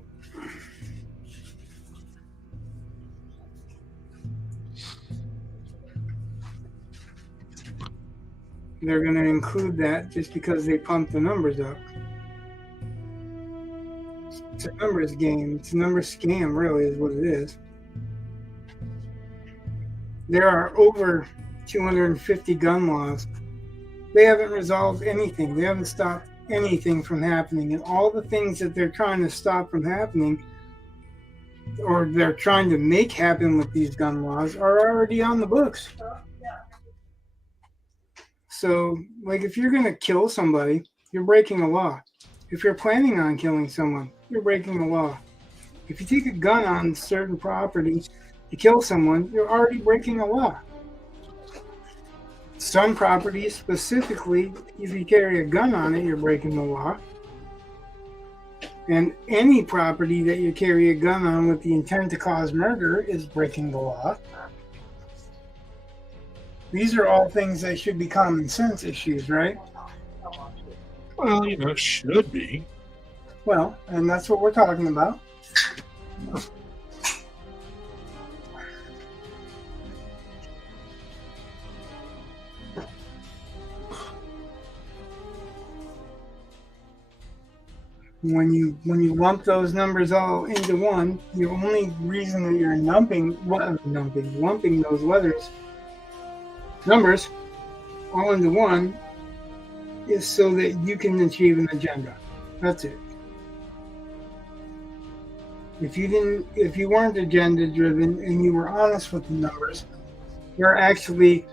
they're going to include that just because they pump the numbers up. It's a numbers game. It's a numbers scam, really, is what it is. There are over 250 gun laws. They haven't resolved anything. They haven't stopped anything from happening. And all the things that they're trying to stop from happening, or they're trying to make happen with these gun laws, are already on the books. So, like, if you're going to kill somebody, you're breaking a law. If you're planning on killing someone, you're breaking the law. If you take a gun on certain property to kill someone, you're already breaking a law. Some properties, specifically, if you carry a gun on it, you're breaking the law. And any property that you carry a gun on with the intent to cause murder is breaking the law. These are all things that should be common sense issues, right? Well, it should be. Well, and that's what we're talking about. When you lump those numbers all into one, the only reason that you're lumping those numbers all into one is so that you can achieve an agenda. That's it. If you weren't agenda driven and you were honest with the numbers, you're actually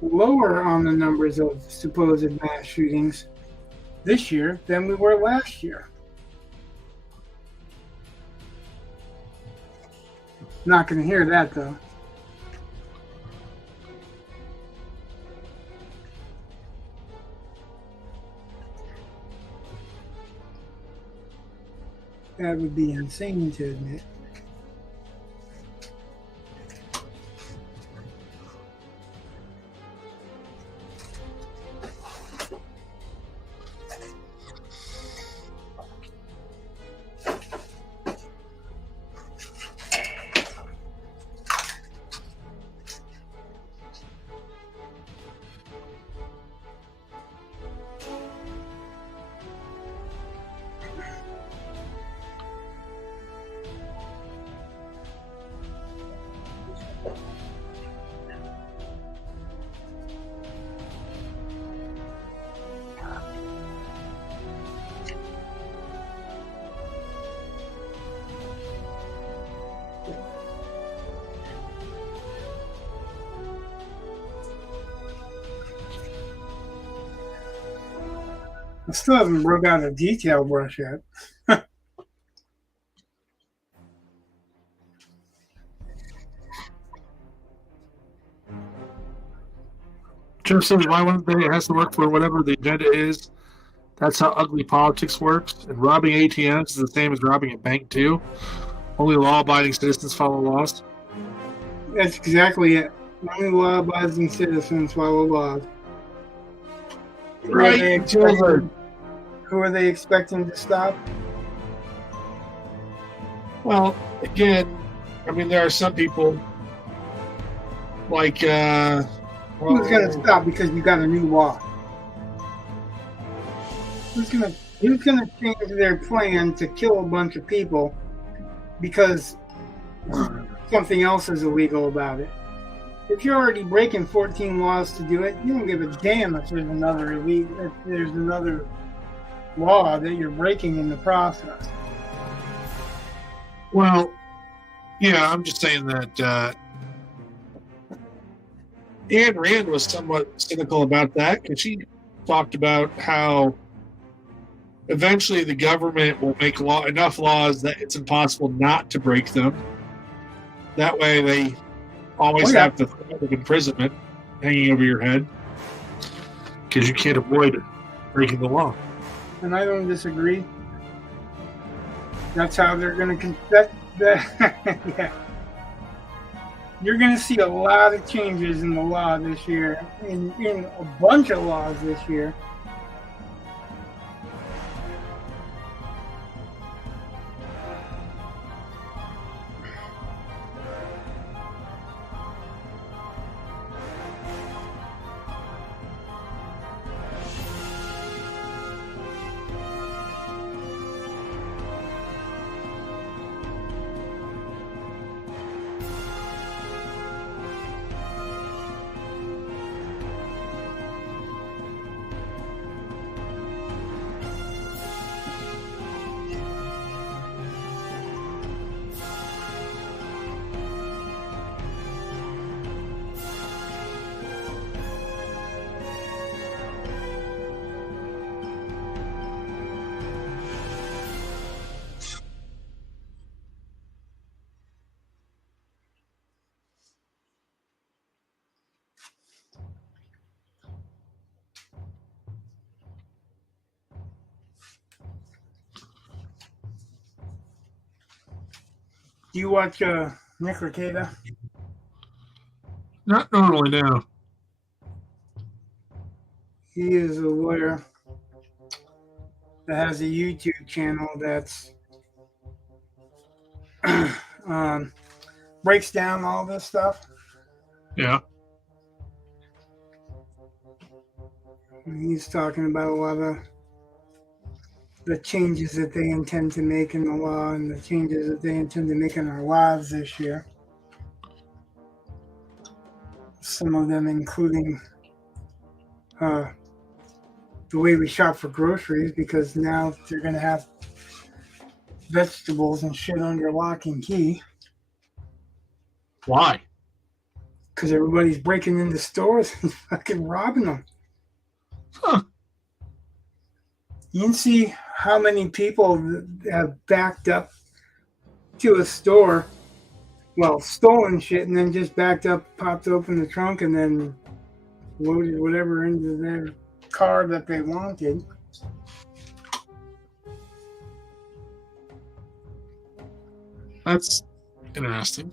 lower on the numbers of supposed mass shootings this year than we were last year. Not going to hear that though. That would be insane to admit. I still haven't broke out a detail brush yet. Jeff says, why one day it has to work for whatever the agenda is. That's how ugly politics works. And robbing ATMs is the same as robbing a bank, too. Only law-abiding citizens follow laws. That's exactly it. Only law-abiding citizens follow laws. Right. Who are they expecting to stop? Well, again, I mean, there are some people like... Who's going to stop because you got a new law? Who's going to change their plan to kill a bunch of people because something else is illegal about it? If you're already breaking 14 laws to do it, you don't give a damn if there's another law that you're breaking in the process. Well, yeah, I'm just saying that Anne Rand was somewhat cynical about that because she talked about how eventually the government will make enough laws that it's impossible not to break them. That way they always have the threat of imprisonment hanging over your head because you can't avoid breaking the law. And I don't disagree. That's how they're going to conduct that. Yeah. You're going to see a lot of changes in the law this year, in a bunch of laws this year. Do you watch Nick Ricada? Not normally, no. He is a lawyer that has a YouTube channel that's breaks down all this stuff. Yeah. He's talking about a lot of the changes that they intend to make in the law and the changes that they intend to make in our lives this year. Some of them including the way we shop for groceries, because now they're going to have vegetables and shit under lock and key. Why? Because everybody's breaking into stores and fucking robbing them. Huh. You can see how many people have backed up to a store, well, stolen shit, and then just backed up, popped open the trunk, and then loaded whatever into their car that they wanted. That's interesting.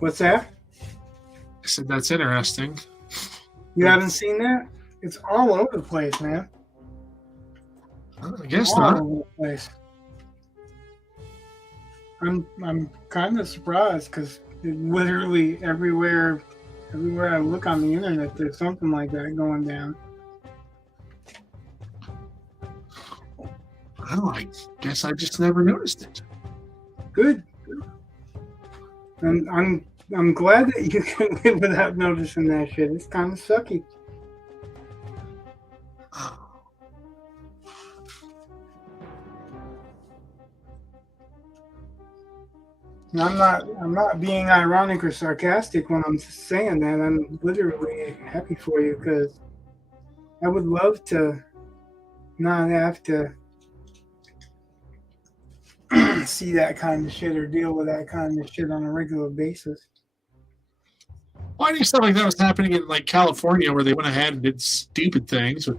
What's that? I said that's interesting. You haven't seen that? It's all over the place, man. I guess all not. over the place. I'm kind of surprised because literally everywhere I look on the internet, there's something like that going down. Well, I guess I just never noticed it. Good. And I'm glad that you can live without noticing that shit. It's kind of sucky. And I'm not being ironic or sarcastic when I'm saying that. I'm literally happy for you because I would love to not have to see that kind of shit or deal with that kind of shit on a regular basis. Why do you sound like that was happening in like California, where they went ahead and did stupid things with,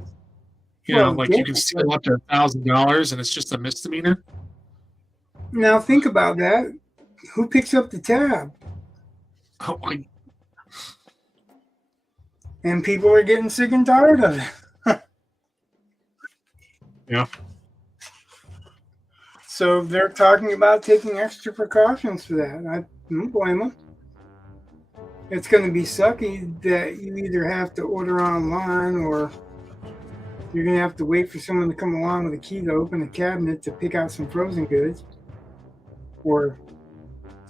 like you can steal up to $1,000 and it's just a misdemeanor? Now think about that. Who picks up the tab? Oh my! And people are getting sick and tired of it. Yeah. So they're talking about taking extra precautions for that. I don't blame them. It's going to be sucky that you either have to order online or you're going to have to wait for someone to come along with a key to open a cabinet to pick out some frozen goods, or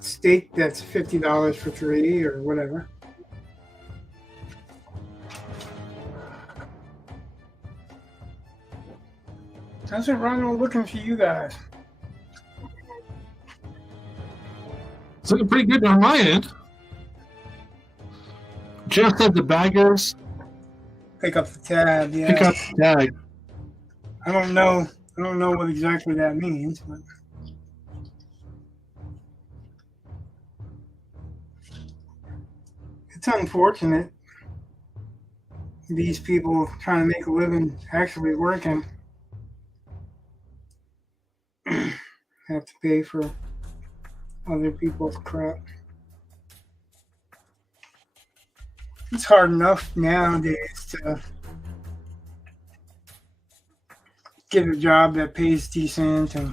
steak that's $50 for 3 or whatever. How's it, Rhino, looking for you guys? It's looking pretty good on my end. Jeff said the baggers Pick up the tab, yeah. pick up the tag. I don't know what exactly that means, but it's unfortunate. These people trying to make a living actually working have to pay for other people's crap. It's hard enough nowadays to get a job that pays decent and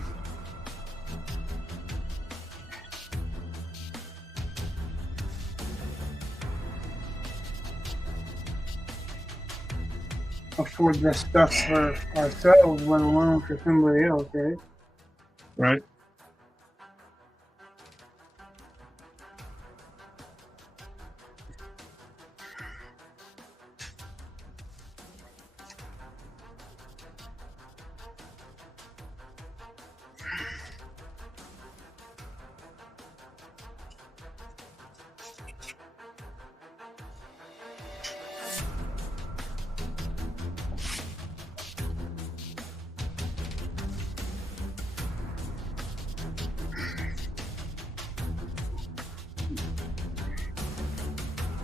afford the stuff for ourselves, let alone for somebody else, right? Right.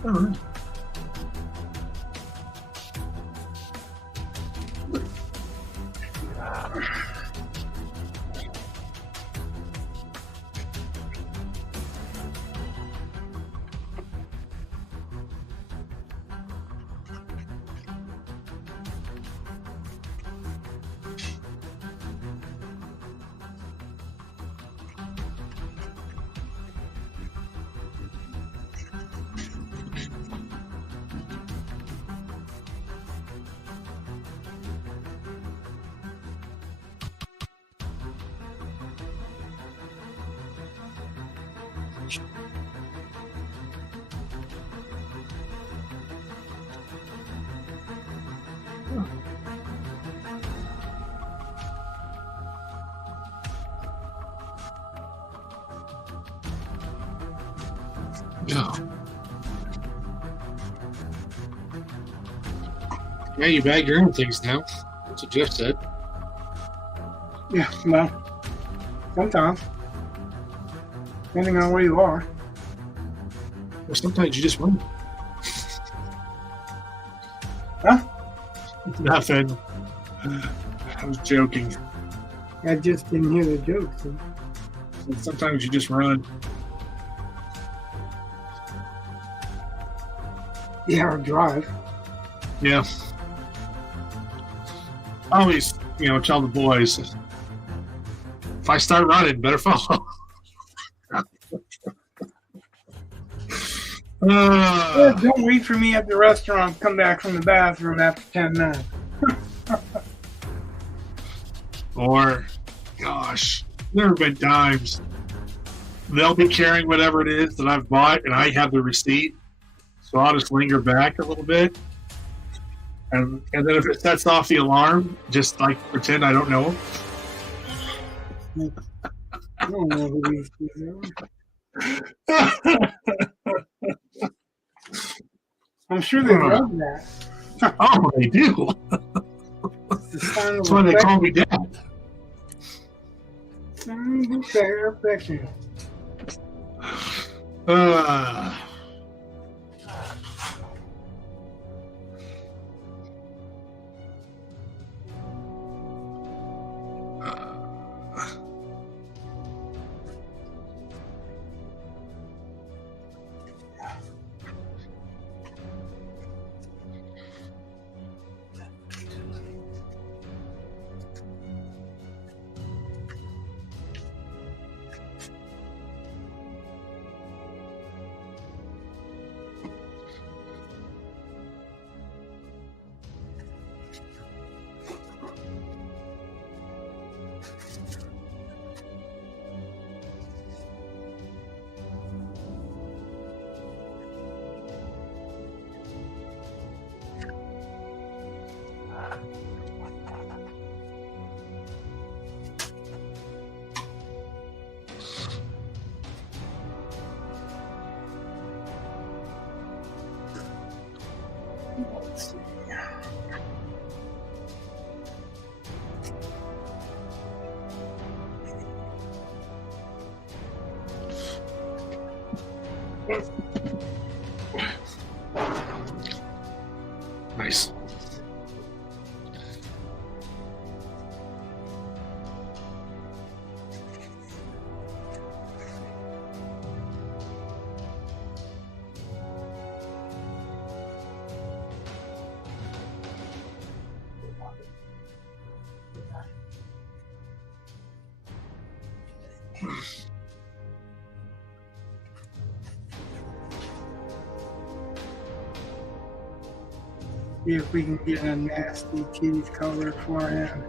All right. Yeah, you bag your own things now. That's what Jeff said. Yeah, well, sometimes. Depending on where you are. Or sometimes you just run. Huh? Nothing. I was joking. I just didn't hear the joke. So. Sometimes you just run. Yeah, or drive. Yeah. I always, tell the boys, if I start running, better follow. Yeah, don't wait for me at the restaurant. Come back from the bathroom after 10 minutes. Or, gosh, there have been times they'll be carrying whatever it is that I've bought, and I have the receipt, so I'll just linger back a little bit. And then if it sets off the alarm, just like pretend I don't know them. I don't know who these people are. I'm sure they love that. Oh, they do. The kind That's of why they affect call me Dad. fair affection. Uh, Let's see. nice. See if we can get a nasty teeth color for him.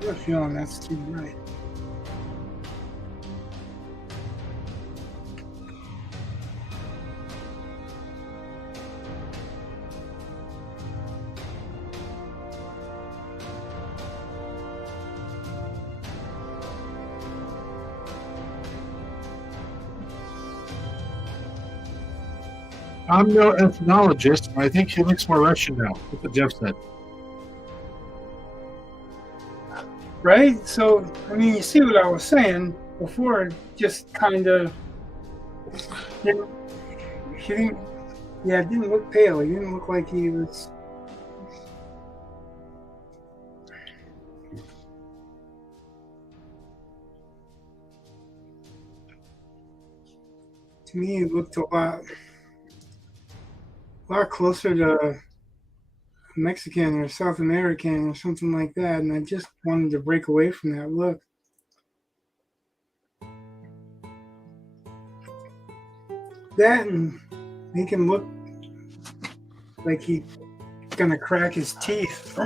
I have a feeling that's too bright. I'm no ethnologist, but I think he looks more Russian now. That's what Jeff said. Right? So, I mean, you see what I was saying before, just kind of, he didn't, yeah, it didn't look pale. He didn't look like he was. To me, it looked a lot closer to Mexican or South American or something like that, and I just wanted to break away from that look. That and make him look like he's gonna crack his teeth.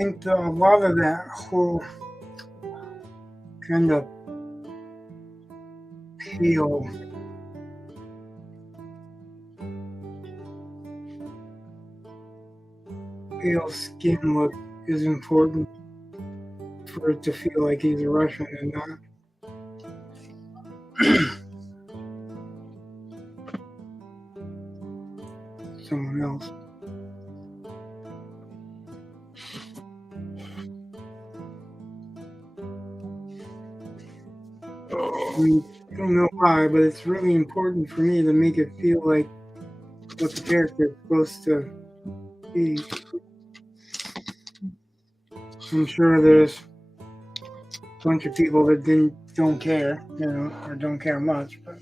I think a lot of that whole kind of pale skin look is important for it to feel like he's a Russian and not someone else. I mean, I don't know why, but it's really important for me to make it feel like what the character is supposed to be. I'm sure there's a bunch of people that don't care, or don't care much, but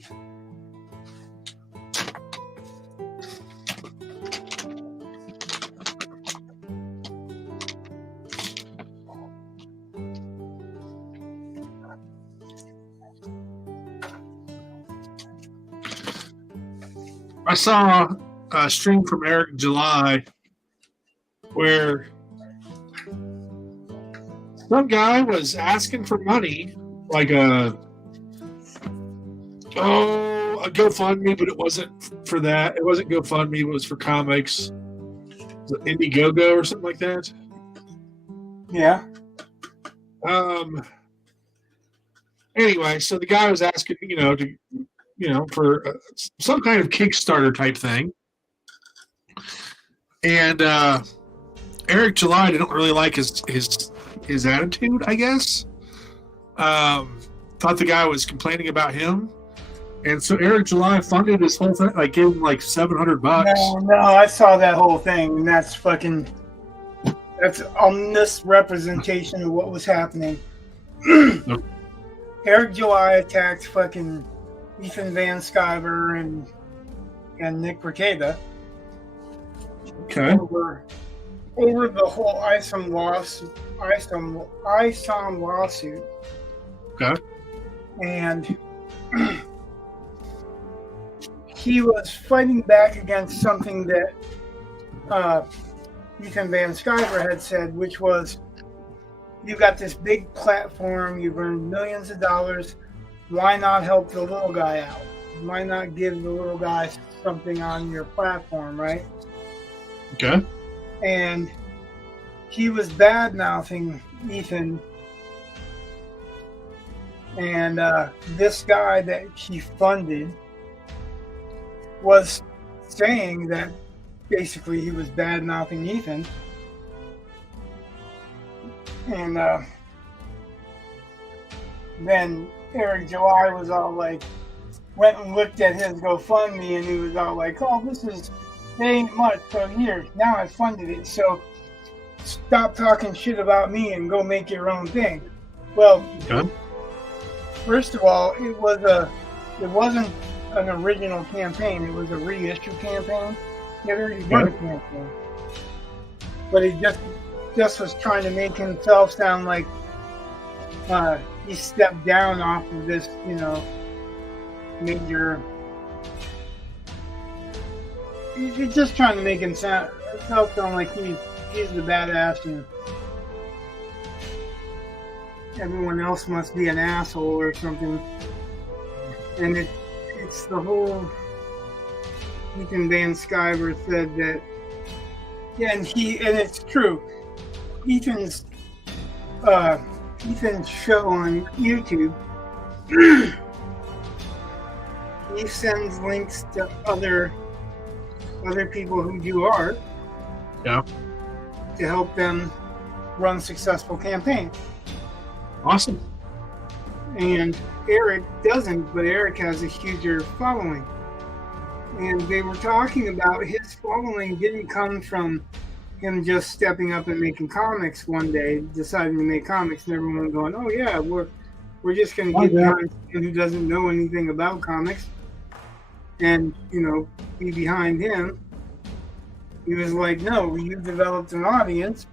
I saw a stream from Eric July where some guy was asking for money, like a GoFundMe, but it wasn't for that. It wasn't GoFundMe, it was for comics. Was it Indiegogo or something like that? Yeah. Anyway, so the guy was asking, for some kind of Kickstarter type thing. And Eric July didn't really like his attitude, I guess. Thought the guy was complaining about him. And so Eric July funded his whole thing, like gave him like $700. No, I saw that whole thing, and that's a misrepresentation of what was happening. Nope. Eric July attacked fucking Ethan Van Sciver and Nick Rekieta. Okay. Over the whole ISOM lawsuit. Okay. And he was fighting back against something that Ethan Van Sciver had said, which was, you've got this big platform, you've earned millions of dollars, why not help the little guy out? Why not give the little guy something on your platform, right? Okay. And he was bad-mouthing Ethan. And this guy that he funded was saying that basically he was bad-mouthing Ethan. And then Eric July was all like, went and looked at his GoFundMe, and he was all like, oh, it ain't much, so here, now I funded it, so stop talking shit about me and go make your own thing. Well, okay. First of all, it wasn't an original campaign, it was a reissue campaign. He had already done a campaign. But he just was trying to make himself sound like he stepped down off of this, major. He's just trying to make himself sound like he's the badass, and everyone else must be an asshole or something. And it's the whole Ethan Van Sciver said that, yeah, and it's true. Ethan's show on YouTube, he sends links to other people who do art, yeah, to help them run successful campaigns. Awesome. And Eric doesn't, but Eric has a huger following. And they were talking about his following didn't come from him just stepping up and making comics one day, deciding to make comics, and everyone going, oh yeah, we're just going to get behind someone who doesn't know anything about comics and, be behind him. He was like, no, you developed an audience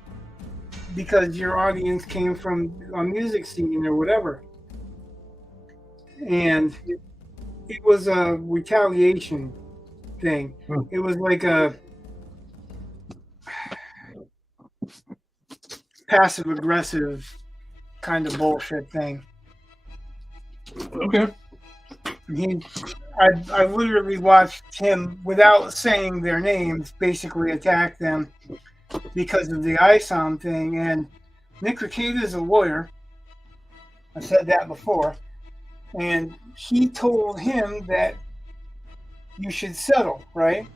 because your audience came from a music scene or whatever. And it was a retaliation thing. It was like a passive-aggressive kind of bullshit thing. Okay. I literally watched him, without saying their names, basically attack them because of the ISOM thing. And Nick Rekieta is a lawyer. I said that before. And he told him that you should settle, right?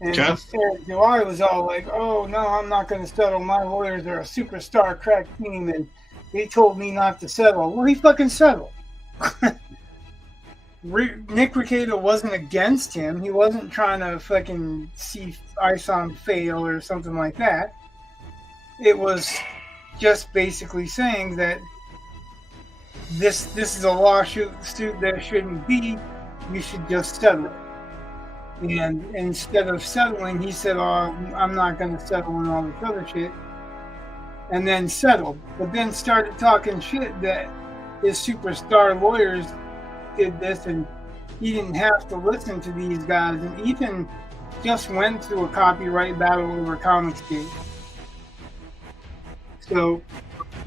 And Eric July was all like, oh, no, I'm not going to settle. My lawyers are a superstar crack team, and they told me not to settle. Well, he fucking settled. Nick Rekieta wasn't against him. He wasn't trying to fucking see ISOM fail or something like that. It was just basically saying that this is a lawsuit that shouldn't be. You should just settle it. And instead of settling, he said, oh, I'm not going to settle and all this other shit. And then settled. But then started talking shit that his superstar lawyers did this and he didn't have to listen to these guys. And Ethan just went through a copyright battle over Comicsgate. So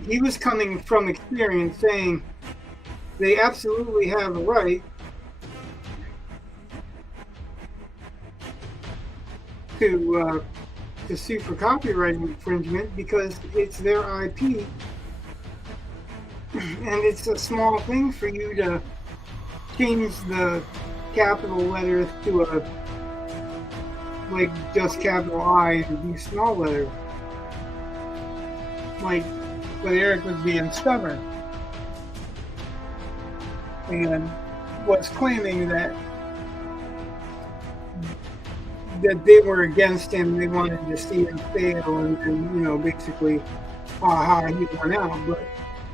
he was coming from experience saying they absolutely have a right to sue for copyright infringement because it's their IP. And it's a small thing for you to change the capital letters to like just capital I and do small letters. But Eric was being stubborn and was claiming that they were against him. They wanted to see him fail, and basically, he won out. But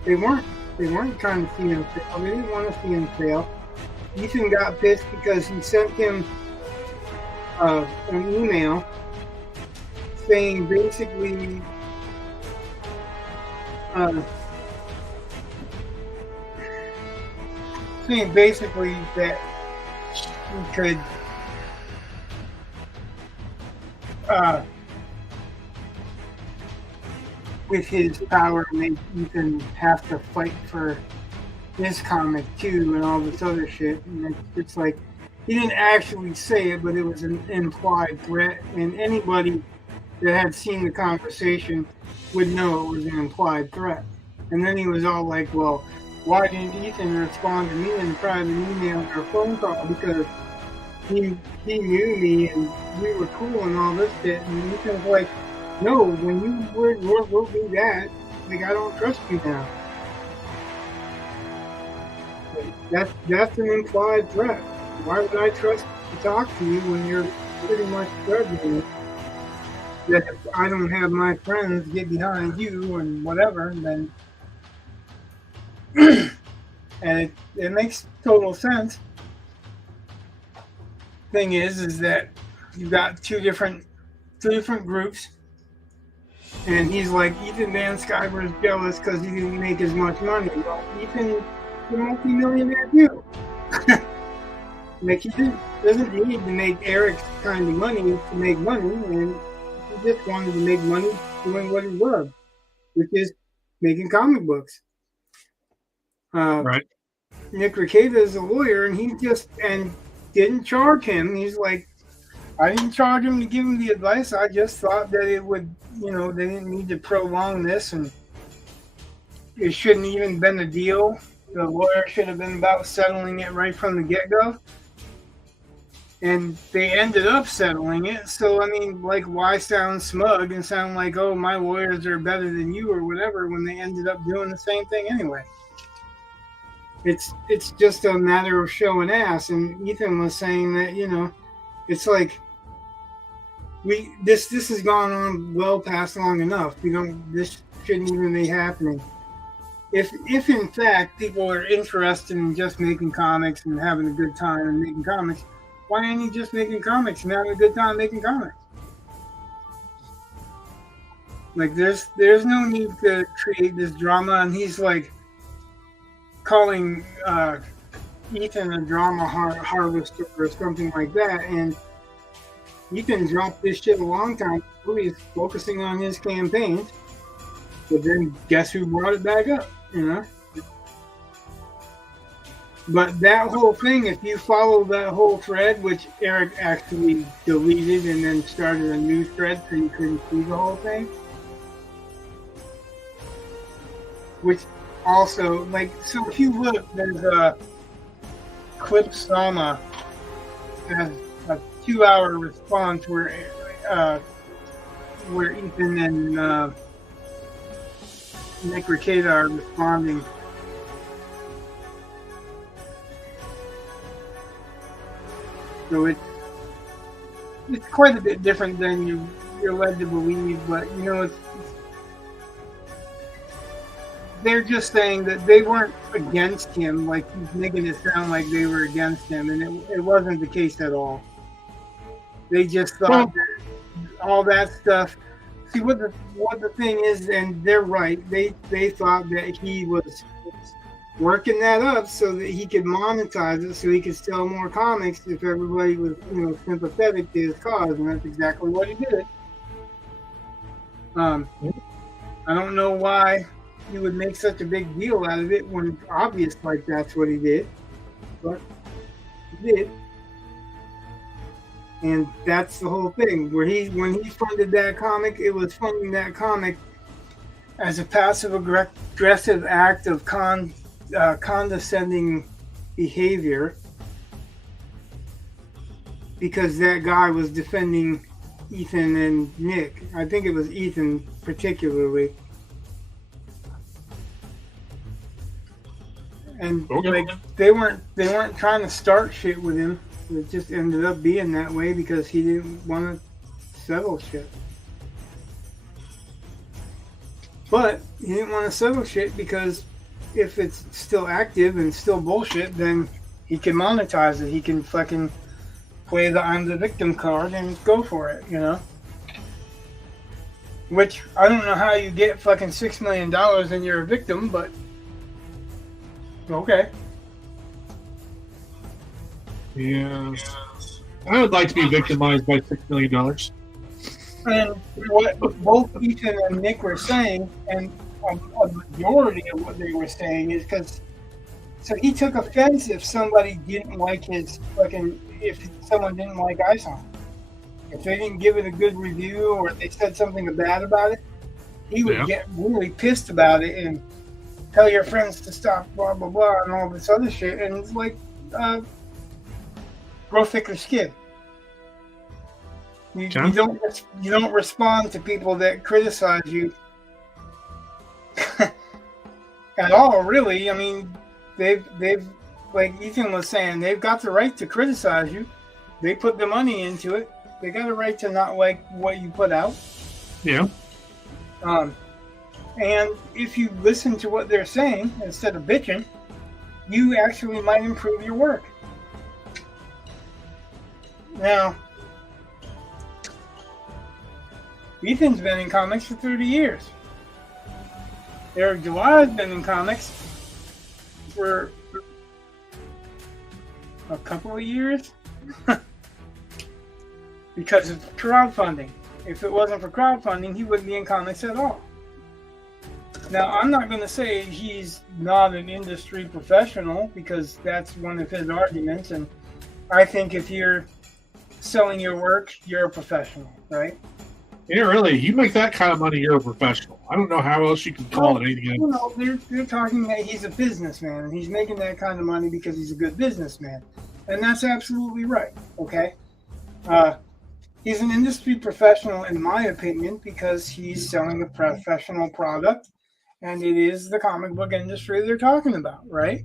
they weren't. They weren't trying to see him fail. They didn't want to see him fail. Ethan got pissed because he sent him an email saying basically. Saying basically that he could with his power make Ethan have to fight for his comic too and all this other shit. And it's like he didn't actually say it, but it was an implied threat, and anybody that had seen the conversation would know it was an implied threat. And then he was all like, well, why didn't Ethan respond to me in a private email or a phone call? Because he knew me and we were cool and all this shit. And Ethan's like, no, when you will do that, like, I don't trust you now. Like, that's an implied threat. Why would I trust to talk to you when you're pretty much threatening me that if I don't have my friends get behind you and whatever, then and it makes total sense. Thing is that you've got two different groups, and he's like, Ethan Van Sciver is jealous because he didn't make as much money. Well, Ethan, the multi-millionaire too. Like, he doesn't need to make Eric's kind of money to make money, and he just wanted to make money doing what he loved, which is making comic books. Right. Nick Rekieta is a lawyer, and he didn't charge him. He's like, I didn't charge him to give him the advice. I just thought that it would, they didn't need to prolong this, and it shouldn't even been a deal. The lawyer should have been about settling it right from the get-go. And they ended up settling it. So, I mean, like, why sound smug and sound like, oh, my lawyers are better than you or whatever, when they ended up doing the same thing anyway? It's just a matter of showing ass. And Ethan was saying that, it's like, this has gone on well past long enough. This shouldn't even be happening. If in fact people are interested in just making comics and having a good time and making comics, why ain't he just making comics and having a good time making comics? Like, there's no need to create this drama. And he's like calling Ethan a drama harvester or something like that. And Ethan dropped this shit a long time ago. He's focusing on his campaigns. But then guess who brought it back up, But that whole thing, if you follow that whole thread, which Eric actually deleted and then started a new thread so you couldn't see the whole thing. Which also, so if you look, there's a Clip Sama has a 2-hour response where Ethan and Nick Rekieta are responding. So it's quite a bit different than you're led to believe, but they're just saying that they weren't against him, like he's making it sound like they were against him, and it wasn't the case at all. They just thought that all that stuff. See what the thing is, and they're right. They thought that he was working that up so that he could monetize it, so he could sell more comics if everybody was, sympathetic to his cause, and that's exactly what he did. I don't know why he would make such a big deal out of it when it's obvious like that's what he did, but he did. And that's the whole thing. When he funded that comic, it was funding that comic as a passive aggressive act of condescending behavior, because that guy was defending Ethan and Nick. I think it was Ethan particularly. And they weren't trying to start shit with him. It just ended up being that way because he didn't want to settle shit. But he didn't want to settle shit because if it's still active and still bullshit, then he can monetize it. He can fucking play the I'm the victim card and go for it, Which, I don't know how you get fucking $6 million and you're a victim, but okay. Yeah. I would like to be victimized by $6 million. And what both Ethan and Nick were saying, and a majority of what they were saying, is because so he took offense if somebody didn't like his fucking, if someone didn't like ISON. If they didn't give it a good review or they said something bad about it, he would get really pissed about it and tell your friends to stop, blah, blah, blah, and all this other shit. And it's like, grow thicker skin. You don't respond to people that criticize you at all, really. I mean, they've like Ethan was saying, they've got the right to criticize you. They put the money into it. They got a right to not like what you put out. Yeah. And if you listen to what they're saying instead of bitching, you actually might improve your work. Now, Ethan's been in comics for 30 years. Eric July's been in comics for a couple of years because of crowdfunding. If it wasn't for crowdfunding, he wouldn't be in comics at all. Now, I'm not going to say he's not an industry professional because that's one of his arguments, and I think if you're selling your work, you're a professional, right? Yeah, really. You make that kind of money, you're a professional. I don't know how else you can call it anything else. They're talking that he's a businessman, and he's making that kind of money because he's a good businessman. And that's absolutely right, okay? He's an industry professional, in my opinion, because he's selling a professional product, and it is the comic book industry they're talking about, right?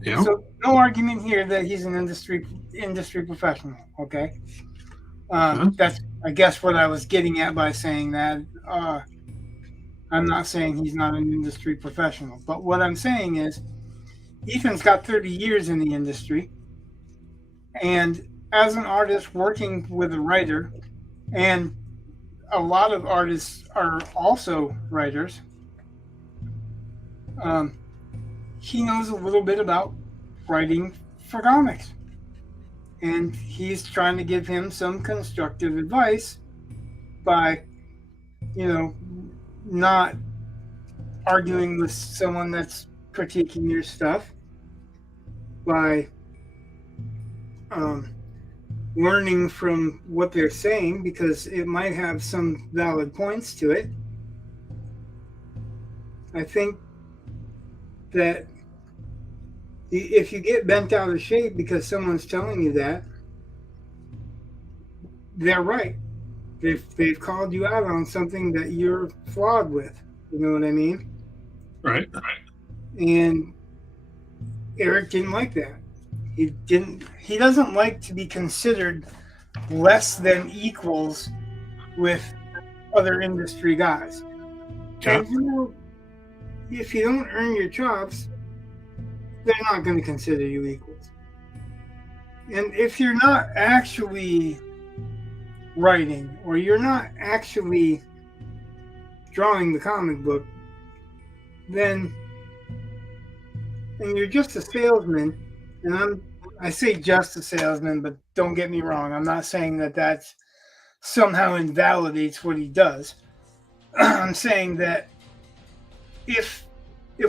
Yeah. So no argument here that he's an industry professional, okay? That's, I guess, what I was getting at by saying that. I'm not saying he's not an industry professional, but what I'm saying is Ethan's got 30 years in the industry, and as an artist working with a writer, and a lot of artists are also writers, he knows a little bit about writing for comics. And he's trying to give him some constructive advice by, not arguing with someone that's critiquing your stuff, by learning from what they're saying, because it might have some valid points to it. I think that if you get bent out of shape because someone's telling you that, they're right. They've called you out on something that you're flawed with. You know what I mean? Right. And Eric didn't like that. He doesn't like to be considered less than equals with other industry guys. Yeah. And if you don't earn your chops, they're not going to consider you equals. And if you're not actually writing, or you're not actually drawing the comic book, then and you're just a salesman, and I say just a salesman, but don't get me wrong. I'm not saying that that's somehow invalidates what he does. I'm saying that if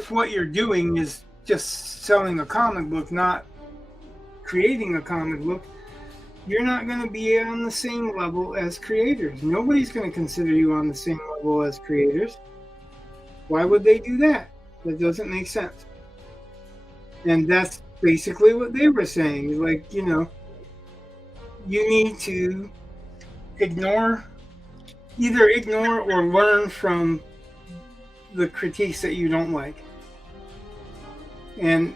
what you're doing is just selling a comic book, not creating a comic book, you're not going to be on the same level as creators. Nobody's going to consider you on the same level as creators. Why would they do that? That doesn't make sense. And that's basically what they were saying. Like, you need to either ignore or learn from the critiques that you don't like. And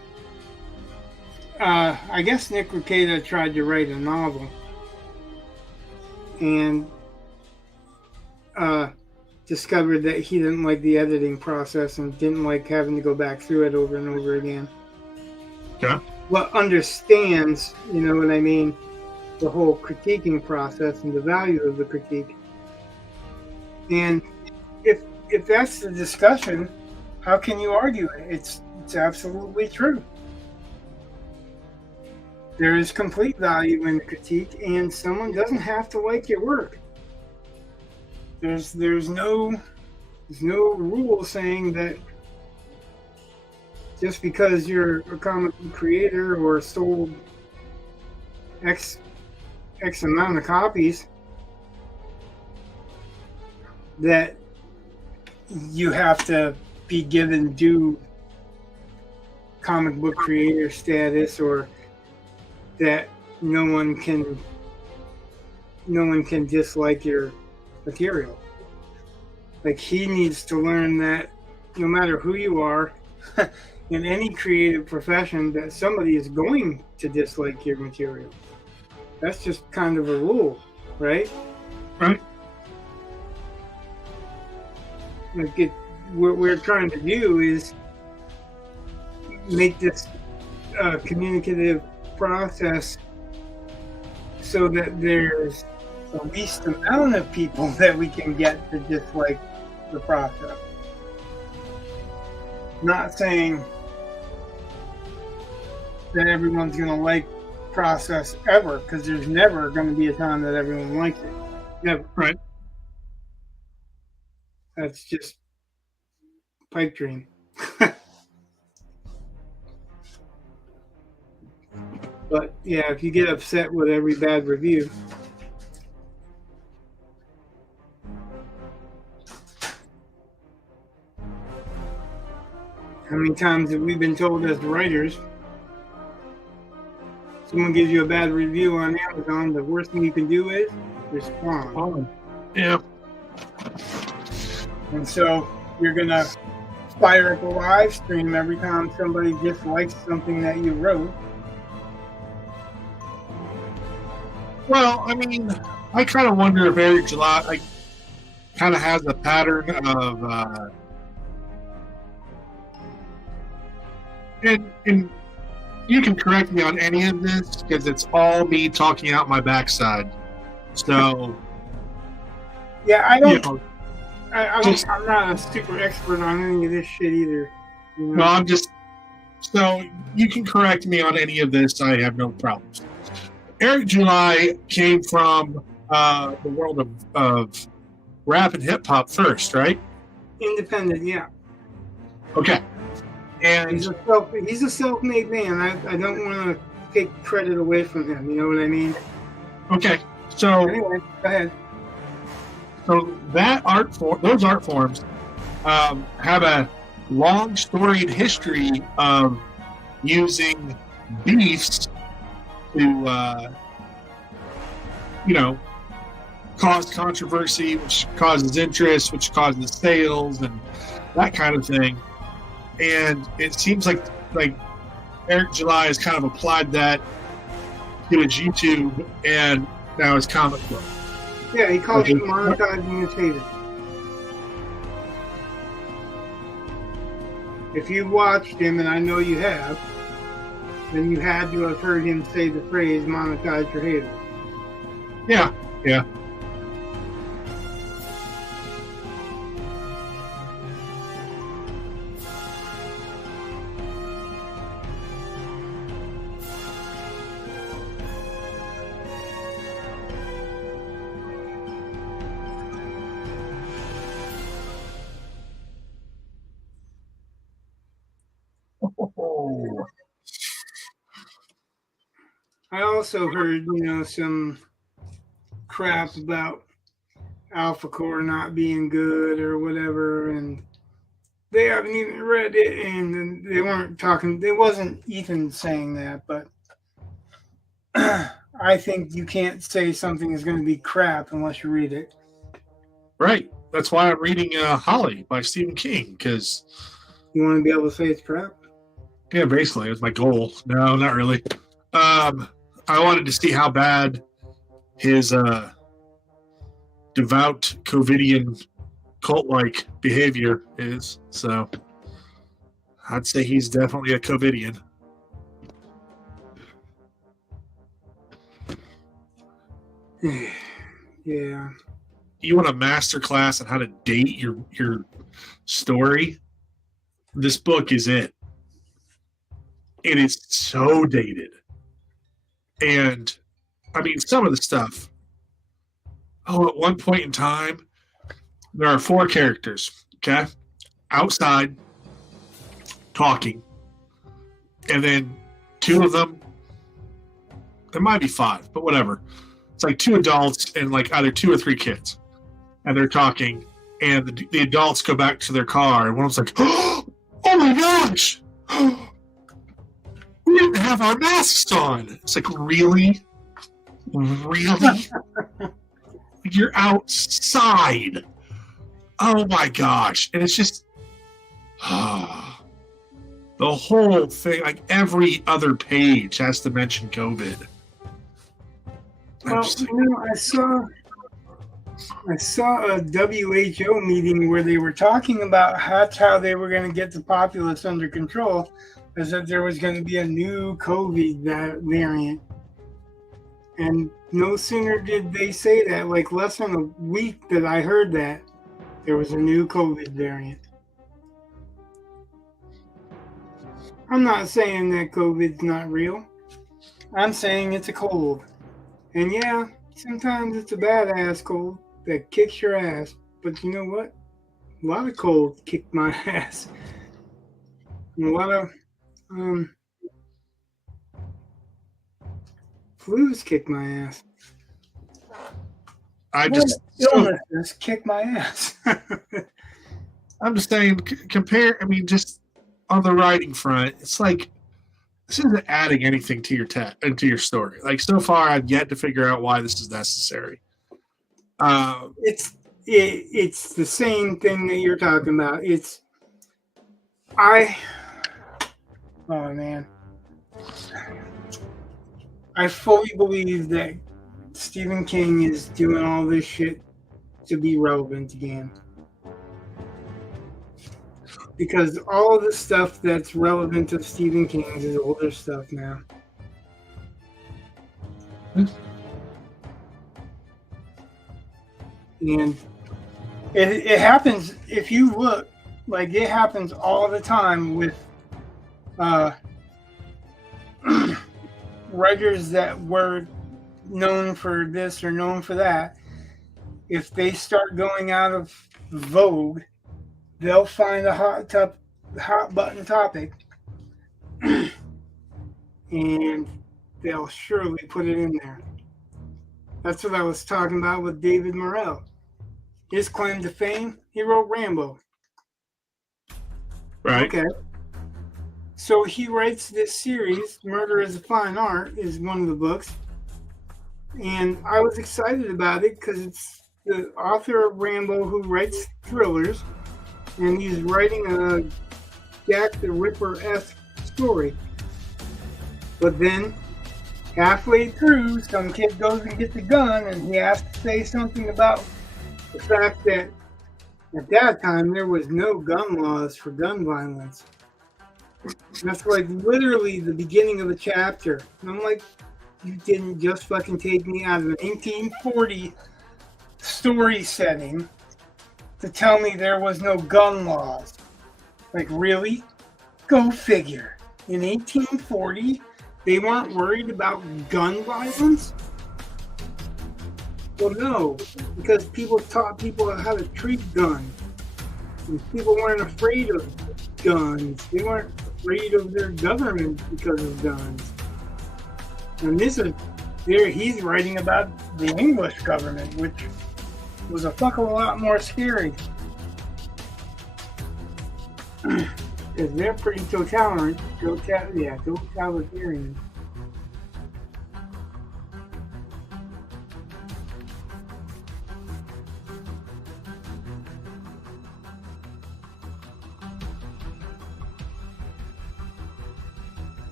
I guess Nick Rekieta tried to write a novel and discovered that he didn't like the editing process and didn't like having to go back through it over and over again. Yeah. But understands, you know what I mean, the whole critiquing process and the value of the critique. And if that's the discussion, how can you argue it? It's absolutely true. There is complete value in critique, and someone doesn't have to like your work. There's no rule saying that just because you're a comic book creator or sold X amount of copies that you have to be given due comic book creator status, or that no one can dislike your material. Like, he needs to learn that no matter who you are in any creative profession, that somebody is going to dislike your material. That's just kind of a rule, right? Right. Like, what we're trying to do is make this communicative process so that there's the least amount of people that we can get to dislike the process. Not saying that everyone's going to like process ever, because there's never going to be a time that everyone likes it. Never. Right. That's just pipe dream. But yeah, if you get upset with every bad review, how many times have we been told as writers, someone gives you a bad review on Amazon, the worst thing you can do is respond. Oh, yeah. And so you're going to fire up a live stream every time somebody dislikes something that you wrote. Well, I mean, I kind of wonder if Eric July kind of has a pattern of, and you can correct me on any of this because it's all me talking out my backside. So, yeah, I don't. You know, I'm not a super expert on any of this shit either. You know? well, so you can correct me on any of this. I have no problems. Eric July came from the world of rap and hip hop first, right? Independent, yeah. Okay. And He's a self-made man. I don't want to take credit away from him. You know what I mean? okay, so Anyway, go ahead. so those art forms have a long storied history of using beefs to cause controversy, which causes interest, which causes sales, and that kind of thing. And it seems like Eric July has kind of applied that to his YouTube and now his comic book. Yeah, he calls it monetizing his haters. If you've watched him, and I know you have, then you had to have heard him say the phrase monetize your haters. Yeah. also heard, some crap about Alpha Core not being good or whatever, and they haven't even read it, and they weren't talking. It wasn't Ethan saying that, but I think you can't say something is going to be crap unless you read it. Right. That's why I'm reading Holly by Stephen King, because you want to be able to say it's crap. Yeah, basically, it was my goal. No, not really. I wanted to see how bad his devout COVIDian cult-like behavior is. So I'd say he's definitely a COVIDian. Yeah. You want a master class on how to date your story? This book is it. It is so dated. And, I mean, some of the stuff. Oh, at one point in time, there are 4 characters, okay? Outside, talking. And then 2 of them, there might be 5, but whatever. It's like 2 adults and like either 2 or 3 kids. And they're talking, and the adults go back to their car, and one of them's like, oh my gosh! We didn't have our masks on. It's like, really? Really? You're outside. Oh my gosh. And it's just the whole thing, like every other page has to mention COVID. Well, I saw a WHO meeting where they were talking about how they were going to get the populace under control, is that there was going to be a new COVID variant. And no sooner did they say that, like less than a week that I heard that, there was a new COVID variant. I'm not saying that COVID's not real. I'm saying it's a cold. And yeah, sometimes it's a badass cold that kicks your ass. But you know what? A lot of colds kick my ass. And a lot of flus kick my ass. Illnesses kick my ass. I'm just saying, compare. I mean, just on the writing front, it's like this isn't adding anything to into your story. Like so far, I've yet to figure out why this is necessary. It's the same thing that you're talking about. Oh man, I fully believe that Stephen King is doing all this shit to be relevant again. Because all of the stuff that's relevant to Stephen King is older stuff now. And it happens, if you look, like it happens all the time with writers that were known for this or known for that. If they start going out of vogue, they'll find a hot button topic and they'll surely put it in there. That's what I was talking about with David Morrell. His claim to fame, he wrote Rambo. Right. Okay. So he writes this series, Murder is a Fine Art, is one of the books. And I was excited about it because it's the author of Rambo who writes thrillers. And he's writing a Jack the Ripper-esque story. But then, halfway through, some kid goes and gets a gun, and he has to say something about the fact that at that time there was no gun laws for gun violence. That's like literally the beginning of the chapter. And I'm like, you didn't just fucking take me out of an 1840 story setting to tell me there was no gun laws. Like, really? Go figure. In 1840, they weren't worried about gun violence? Well, no, because people taught people how to treat guns. And people weren't afraid of guns. They weren't afraid of their government because of guns. And this is there he's writing about the English government, which was a fuck of a lot more scary. Because they're pretty totalitarian.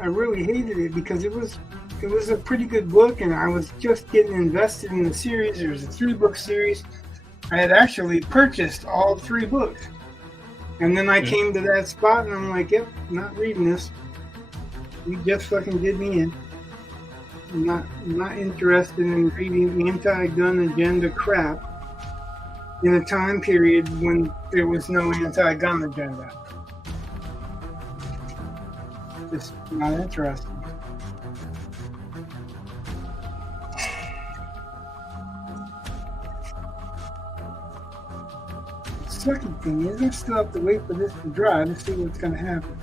I really hated it because it was a pretty good book, and I was just getting invested in the series. There was a 3-book series. I had actually purchased all 3 books, and then I came to that spot, and I'm like, "Yep, not reading this. You just fucking did me in. I'm not interested in reading anti-gun agenda crap in a time period when there was no anti-gun agenda. Just not interesting." The second thing is I still have to wait for this to dry to see what's going to happen.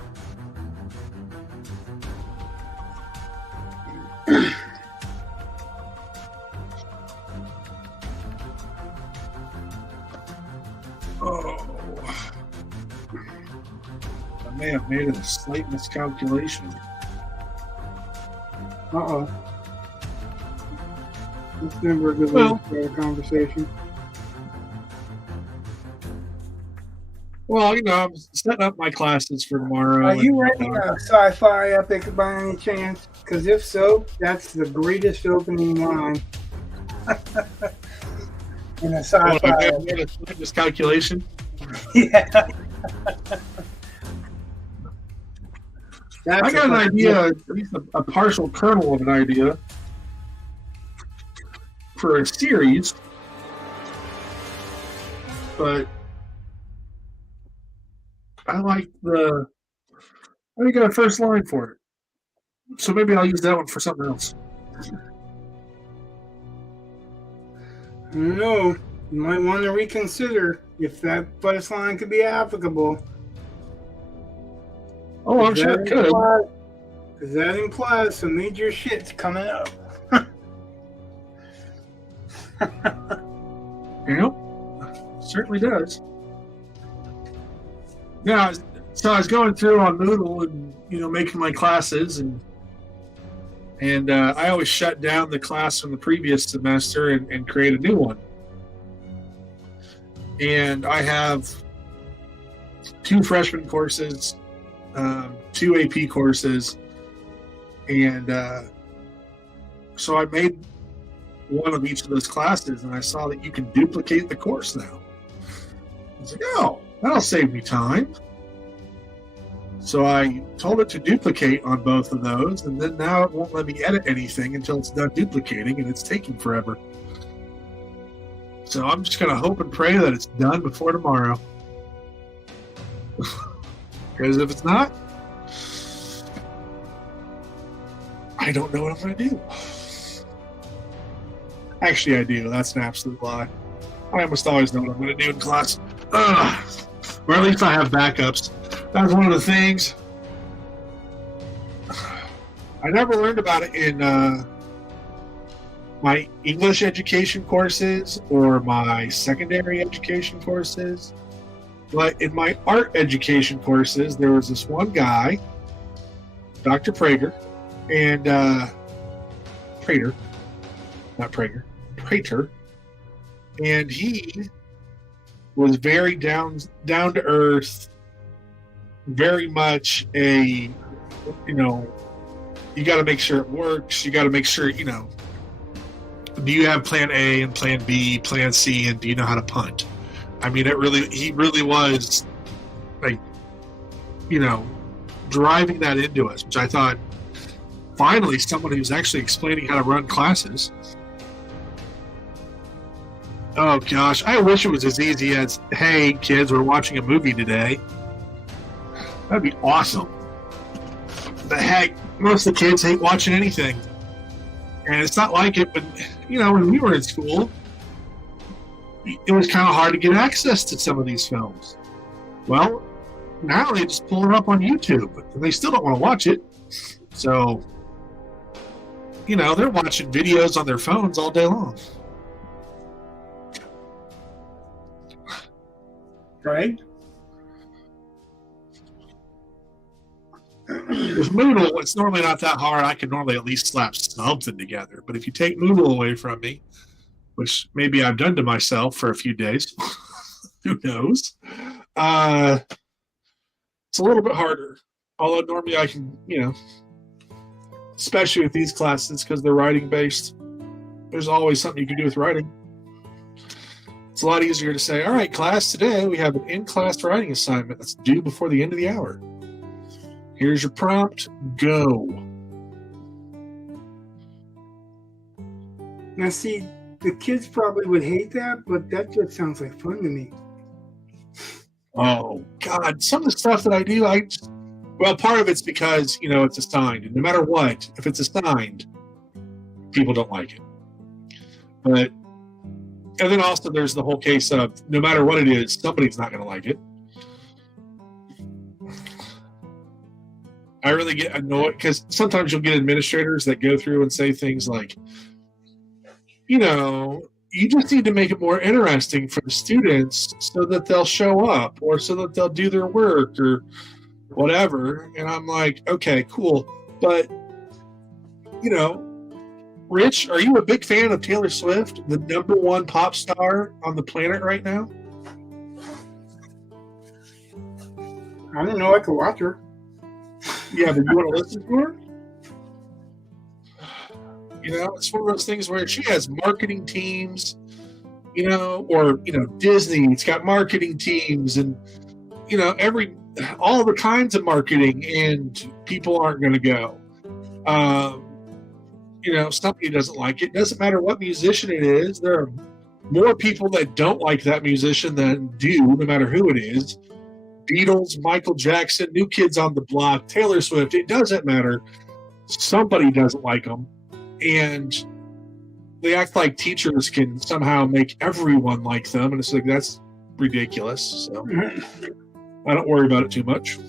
I may have made a slight miscalculation. Uh-oh. That's never a good way to start a conversation. Well, I'm setting up my classes for tomorrow. Are you writing a sci-fi epic by any chance? Because if so, that's the greatest opening line in a sci-fi made a slight miscalculation? Yeah. I got an idea, at least a partial kernel of an idea for a series, but I got a first line for it, so maybe I'll use that one for something else. I don't know. You might want to reconsider if that first line could be applicable. Oh, I'm sure it could. Because that implies some major shit's coming up. Certainly does. Yeah, so I was going through on Moodle and making my classes, and I always shut down the class from the previous semester and create a new one. And I have 2 freshman courses, 2 AP courses, and so I made one of each of those classes, and I saw that you can duplicate the course now. I was like, oh, that'll save me time. So I told it to duplicate on both of those, and then now it won't let me edit anything until it's done duplicating, and it's taking forever. So I'm just going to hope and pray that it's done before tomorrow. Because if it's not, I don't know what I'm going to do. Actually, I do. That's an absolute lie. I almost always know what I'm going to do in class. Or at least I have backups. That's one of the things. I never learned about it in my English education courses or my secondary education courses. But in my art education courses, there was this one guy, Dr. Prater, and Prater, not Prager, Prater, and he was very down to earth, very much a, you got to make sure it works. You got to make sure, do you have plan A and plan B, plan C, and do you know how to punt? I mean, he really was like, driving that into us, which I thought, finally, someone who's actually explaining how to run classes. Oh gosh, I wish it was as easy as, hey kids, we're watching a movie today. That'd be awesome. The heck, most of the kids hate watching anything. And it's not like it, but, when we were in school, it was kind of hard to get access to some of these films. Well, now they just pull it up on YouTube, and they still don't want to watch it. So, they're watching videos on their phones all day long. Right? With Moodle, it's normally not that hard. I can normally at least slap something together. But if you take Moodle away from me, which maybe I've done to myself for a few days, who knows? It's a little bit harder. Although normally I can, especially with these classes because they're writing based, there's always something you can do with writing. It's a lot easier to say, all right, class, today we have an in-class writing assignment that's due before the end of the hour. Here's your prompt, go. Now, see, the kids probably would hate that, but that just sounds like fun to me. Oh, God, some of the stuff that I do, well, part of it's because, it's assigned. And no matter what, if it's assigned, people don't like it. But, and then also there's the whole case of no matter what it is, somebody's not going to like it. I really get annoyed because sometimes you'll get administrators that go through and say things like, you just need to make it more interesting for the students so that they'll show up or so that they'll do their work or whatever. And I'm like, okay, cool. But, Rich, are you a big fan of Taylor Swift, the #1 pop star on the planet right now? I didn't know I could watch her. Yeah, but you want to listen to her? It's one of those things where she has marketing teams, or Disney, it's got marketing teams and, all the kinds of marketing, and people aren't going to go. Somebody doesn't like it. Doesn't matter what musician it is. There are more people that don't like that musician than do, no matter who it is. Beatles, Michael Jackson, New Kids on the Block, Taylor Swift, it doesn't matter. Somebody doesn't like them. And they act like teachers can somehow make everyone like them. And it's like, that's ridiculous. So I don't worry about it too much.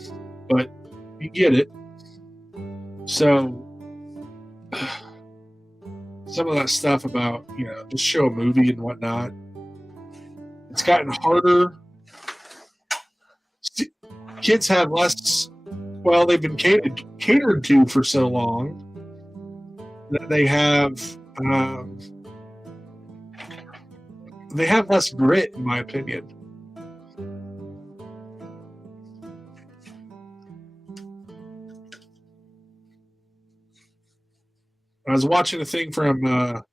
But you get it. So some of that stuff about, just show a movie and whatnot, it's gotten harder. Kids have less, they've been catered to for so long that they have less grit, in my opinion. I was watching a thing from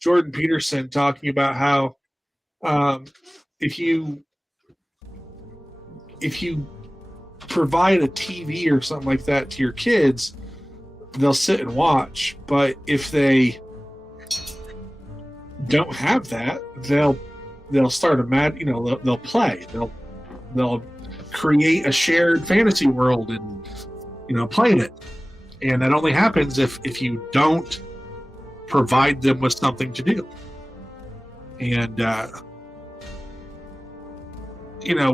Jordan Peterson talking about how if you provide a TV or something like that to your kids, they'll sit and watch. But if they don't have that, they'll start they'll play. They'll create a shared fantasy world and play in it. And that only happens if you don't provide them with something to do. And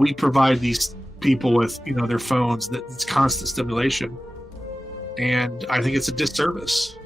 we provide these people with their phones, that it's constant stimulation, and I think it's a disservice.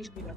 Yeah.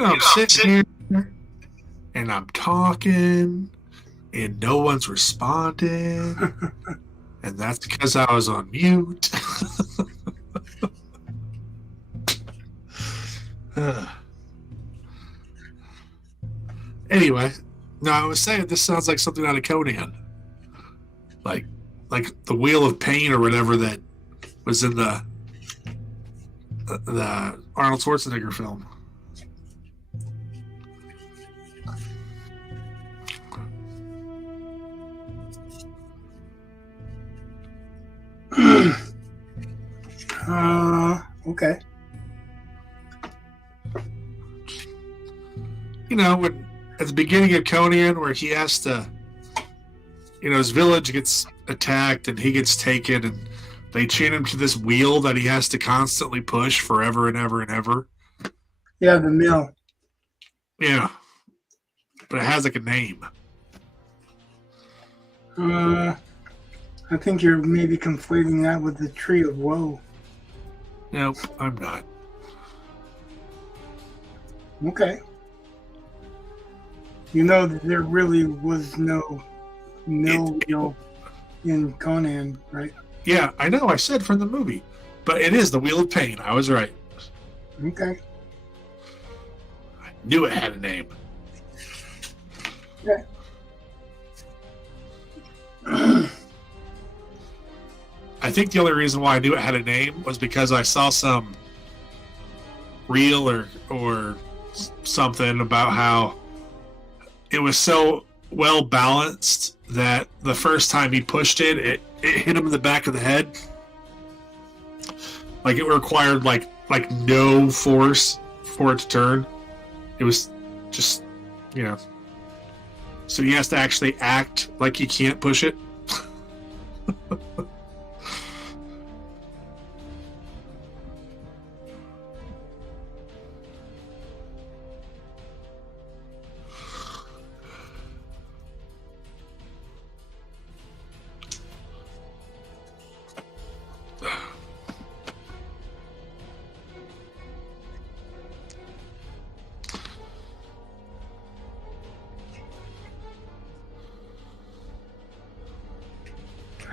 I'm sitting here and I'm talking and no one's responding. And that's because I was on mute. Anyway, no, I was saying this sounds like something out of Conan. Like the Wheel of Pain or whatever that was in the Arnold Schwarzenegger film. Okay. When at the beginning of Conan, where he has to, his village gets attacked and he gets taken, and they chain him to this wheel that he has to constantly push forever and ever and ever. Yeah, the mill. Yeah, but it has like a name. I think you're maybe conflating that with the Tree of Woe. Nope, I'm not. Okay. That there really was no wheel in Conan, right? Yeah, I know. I said from the movie, but it is the Wheel of Pain. I was right. Okay. I knew it had a name. Okay. I think the only reason why I knew it had a name was because I saw some reel or something about how it was so well balanced that the first time he pushed it hit him in the back of the head. Like it required like no force for it to turn. It was just, so he has to actually act like he can't push it.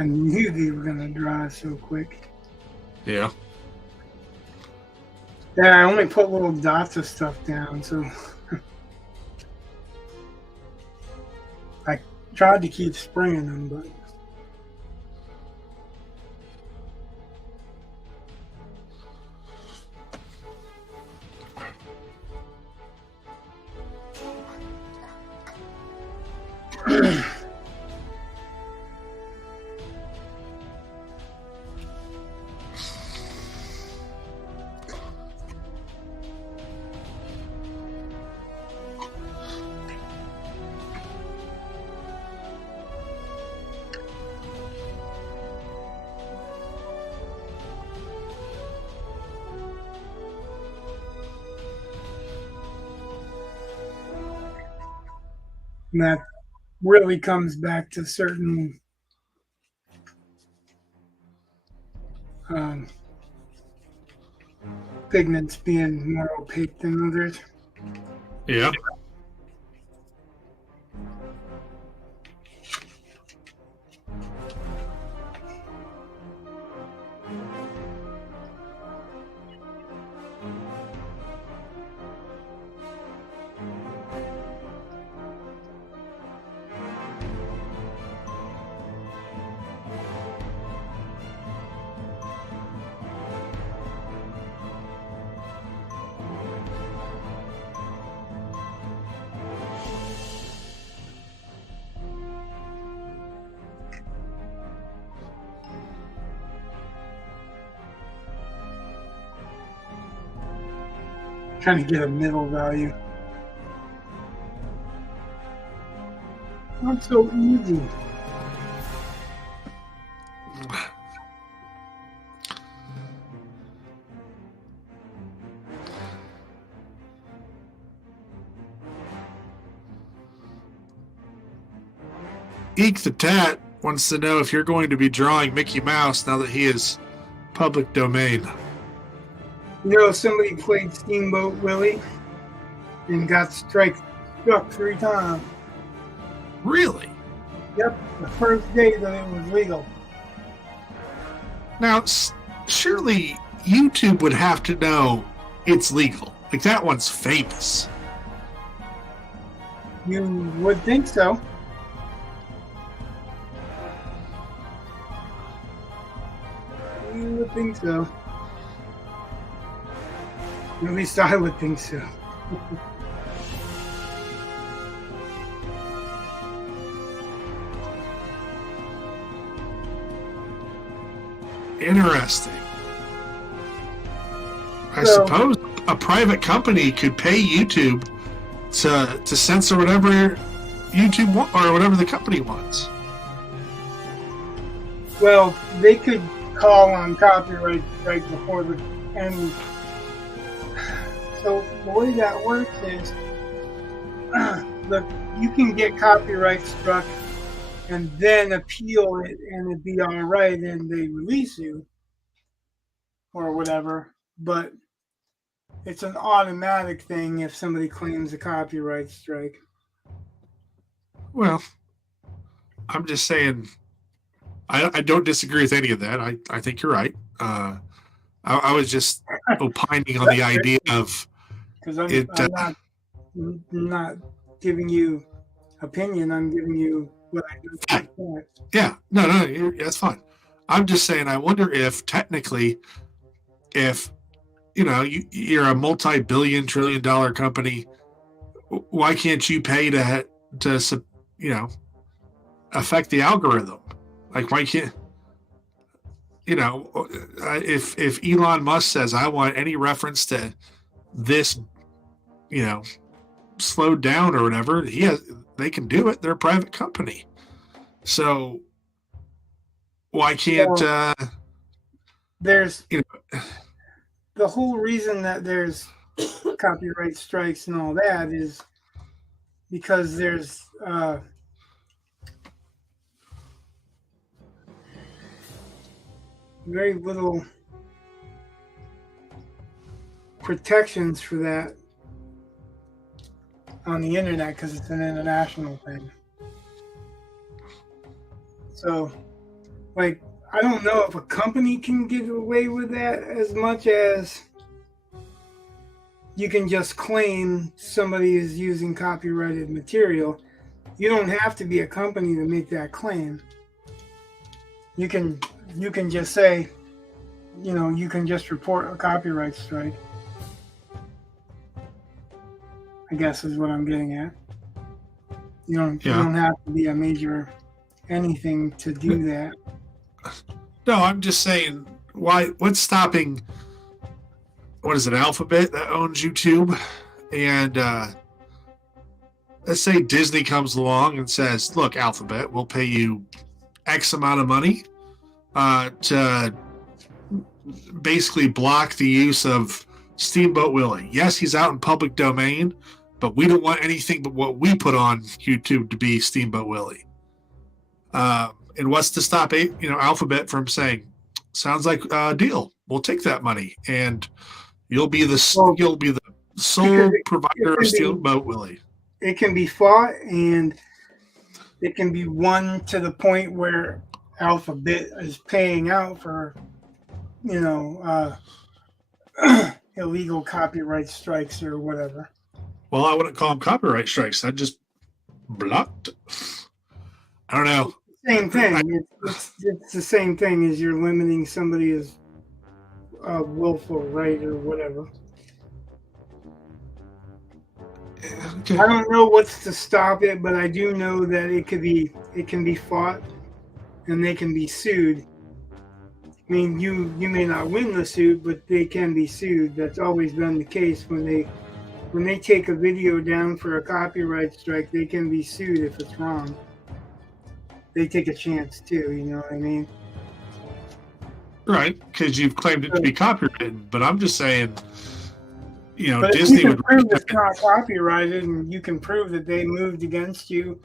I knew they were going to dry so quick. Yeah. Yeah, I only put little dots of stuff down, so I tried to keep spraying them, but and that really comes back to certain pigments being more opaque than others. Yeah. Trying to get a middle value. Not so easy. Eek the Tat wants to know if you're going to be drawing Mickey Mouse now that he is public domain. Somebody played Steamboat Willie. and got struck 3 times. Really? Yep, the first day that it was legal. Now, surely YouTube would have to know it's legal. Like, that one's famous. You would think so. You would think so. At least I would think so. Interesting. I So- suppose a private company could pay YouTube to censor whatever YouTube want, or whatever the company wants. Well, they could call on copyright right before the end. So the way that works is, look, you can get copyright struck and then appeal it and it'd be all right and they release you or whatever. But it's an automatic thing if somebody claims a copyright strike. Well, I'm just saying, I don't disagree with any of that. I think you're right. I was just opining on the idea of Because it. I'm not giving you opinion. I'm giving you what I do. Yeah, no, that's fine. I'm just saying, I wonder if technically, if you're a multi-billion, trillion-dollar company, why can't you pay to affect the algorithm? Like, why can't if Elon Musk says, I want any reference to this, slowed down or whatever, they can do it. They're a private company. So why can't there's the whole reason that there's copyright strikes and all that is because there's very little protections for that on the internet because it's an international thing. So, like, I don't know if a company can get away with that as much as you can just claim somebody is using copyrighted material. You don't have to be a company to make that claim. You can just say, you can just report a copyright strike, I guess is what I'm getting at. You don't have to be a major anything to do that. No, I'm just saying, what's stopping, what is it, Alphabet that owns YouTube? And let's say Disney comes along and says, look, Alphabet, we'll pay you X amount of money to basically block the use of Steamboat Willie. Yes, he's out in public domain, but we don't want anything but what we put on YouTube to be Steamboat Willie. And what's to stop Alphabet from saying, sounds like a deal, we'll take that money, and you'll be the sole provider of Steamboat Willie. It can be fought, and it can be won to the point where Alphabet is paying out for illegal copyright strikes or whatever. Well, I wouldn't call them copyright strikes. I just blocked. I don't know. Same thing. It's the same thing as you're limiting somebody's willful right or whatever. Okay. I don't know what's to stop it, but I do know that it can be fought and they can be sued. I mean, you may not win the suit, but they can be sued. That's always been the case. When they take a video down for a copyright strike, they can be sued if it's wrong. They take a chance too, you know what I mean? Right, because you've claimed it to be copyrighted. But I'm just saying, but Disney if you can would prove it's not copyrighted, and you can prove that they moved against you,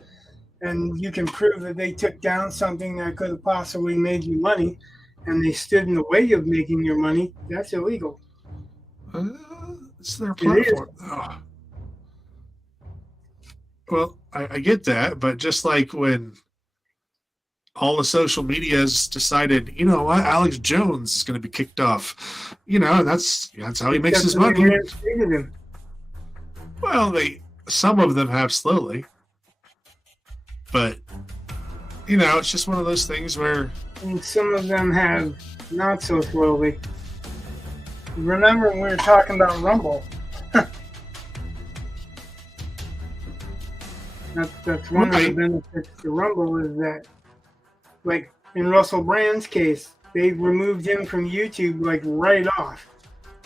and you can prove that they took down something that could have possibly made you money, and they stood in the way of making your money, that's illegal. It's their platform. Well, I get that, but just like when all the social media has decided, you know what, Alex Jones is going to be kicked off. You know, that's how he makes Except his for they money. reinstated him. Well, some of them have slowly, but you know, it's just one of those things where And some of them have not so slowly. Remember when we were talking about Rumble? That's one of the Right. benefits to Rumble is that, like in Russell Brand's case, they removed him from YouTube like right off.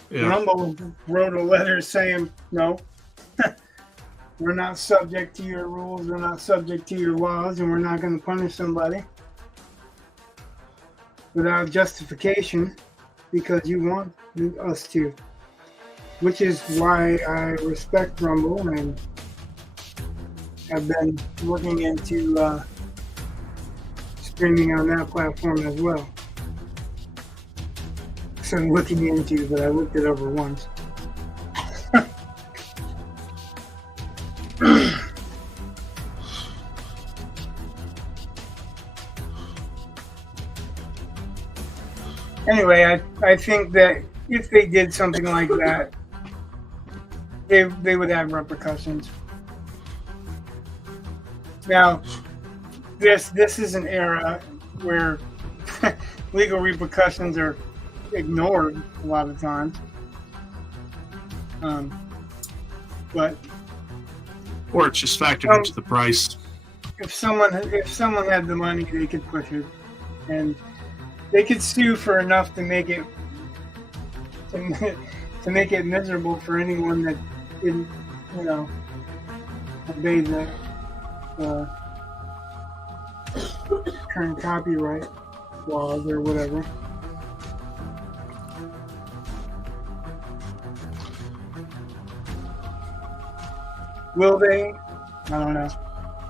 yeah, Rumble wrote a letter saying, no, we're not subject to your rules, we're not subject to your laws, and we're not going to punish somebody without justification because you want us to. Which is why I respect Rumble and have been looking into streaming on that platform as well. So I'm looking into, but I looked it over once. Anyway, I think that if they did something like that, they would have repercussions. Now, this is an era where legal repercussions are ignored a lot of times. But or it's just factored into the price. if someone had the money, they could push it, and they could sue for enough to make it to make it miserable for anyone that didn't, you know, obey the current copyright laws or whatever. Will they? I don't know.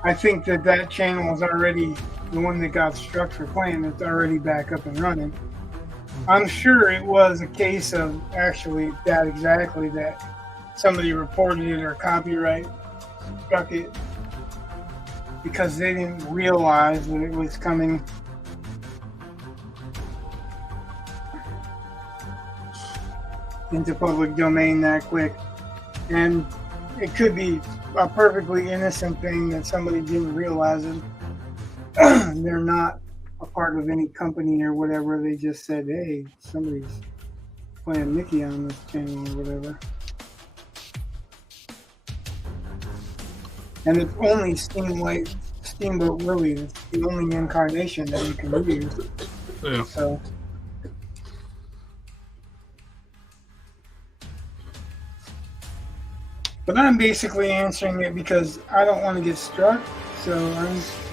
I think that channel is already the one that got struck for playing. It's already back up and running. I'm sure it was a case of actually that exactly, that somebody reported it or copyright struck it because they didn't realize that it was coming into public domain that quick. And it could be a perfectly innocent thing that somebody didn't realize it. They're not a part of any company or whatever. They just said, hey, somebody's playing Mickey on this channel or whatever. And it's only Steamboat Willie. It's the only incarnation that you can use. Yeah. So, but I'm basically answering it because I don't want to get struck. So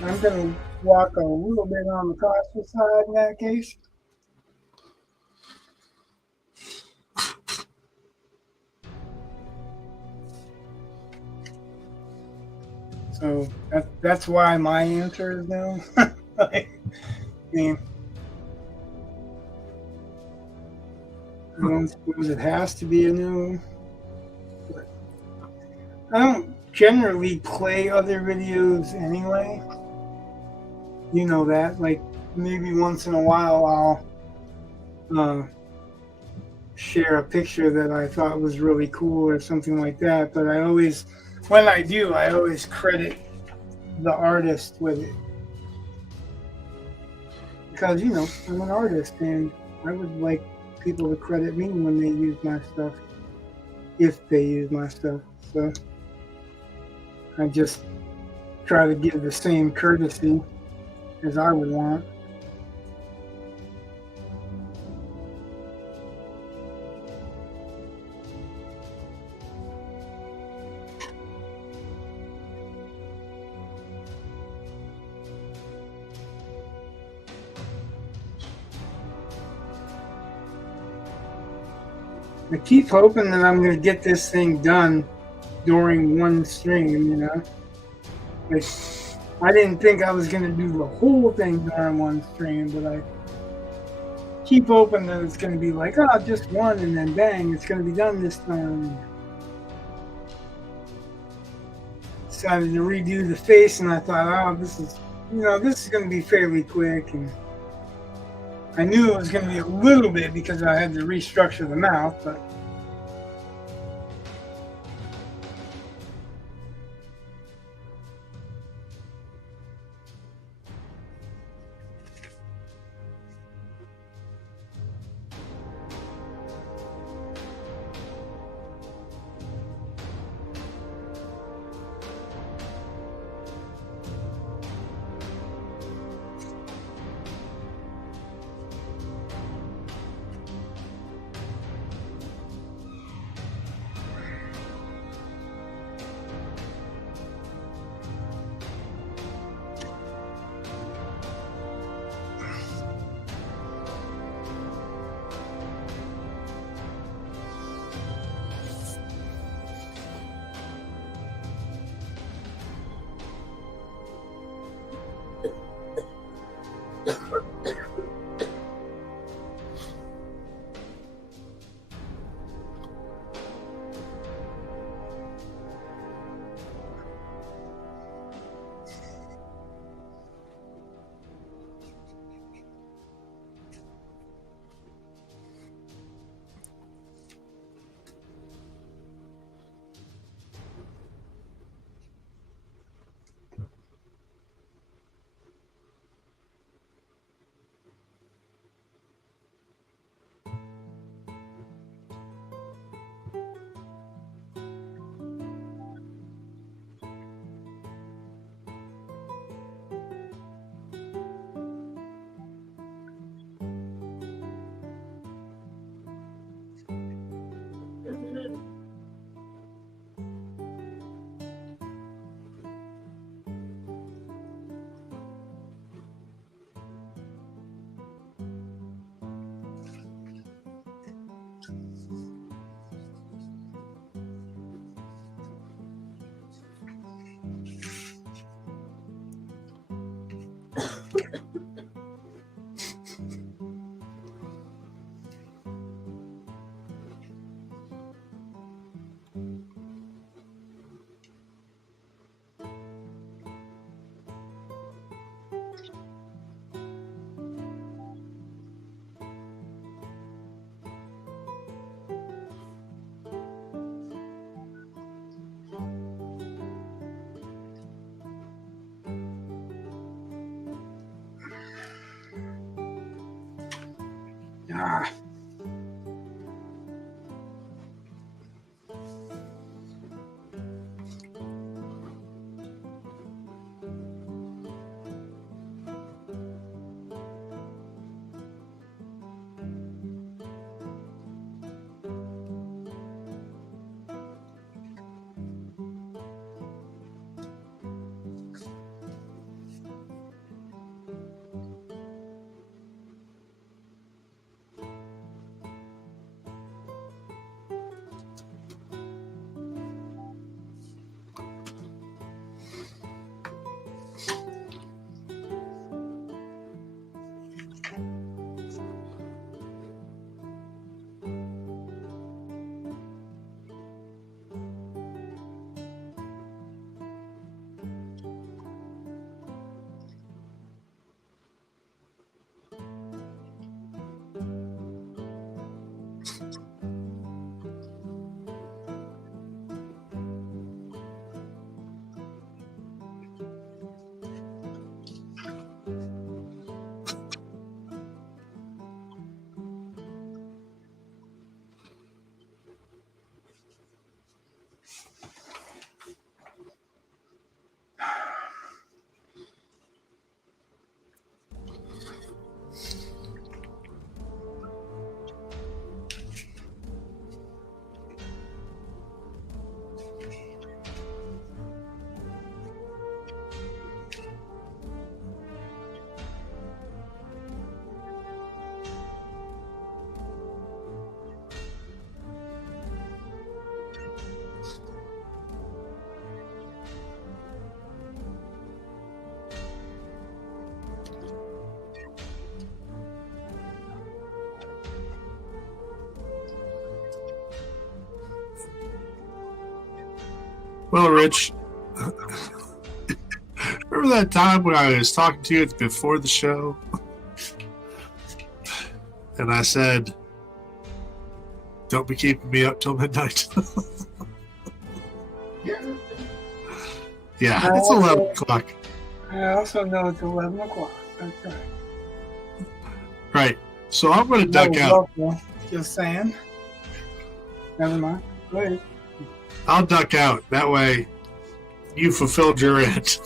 I'm going to walk a little bit on the cautious side in that case. So that's why my answer is no. I mean, I don't suppose it has to be a no. But I don't generally play other videos anyway. You know that. Like, maybe once in a while I'll share a picture that I thought was really cool or something like that. But I always, when I do, I always credit the artist with it. Because, you know, I'm an artist and I would like people to credit me when they use my stuff. If they use my stuff. So I just try to give the same courtesy as I would want. I keep hoping that I'm going to get this thing done during one stream, you know. Like, I didn't think I was going to do the whole thing during one stream, but I keep hoping that it's going to be like, oh, just one, and then bang, it's going to be done this time. decided to redo the face, and I thought, oh, this is going to be fairly quick. And I knew it was going to be a little bit because I had to restructure the mouth, but Well, Rich, remember that time when I was talking to you before the show? And I said, don't be keeping me up till midnight. Yeah. Yeah, it's 11 o'clock. I also know it's 11 o'clock. That's right. Right. So I'm going to duck out. Just saying. Never mind. Go ahead. I'll duck out. That way you fulfilled your end.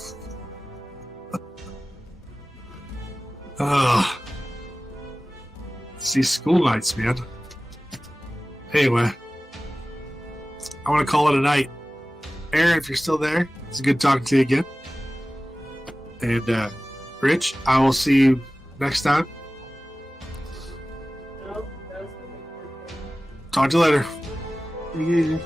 It's these school nights, man. Anyway, I want to call it a night. Aaron, if you're still there, it's good talking to you again. And Rich, I will see you next time. Talk to you later. Take it easy.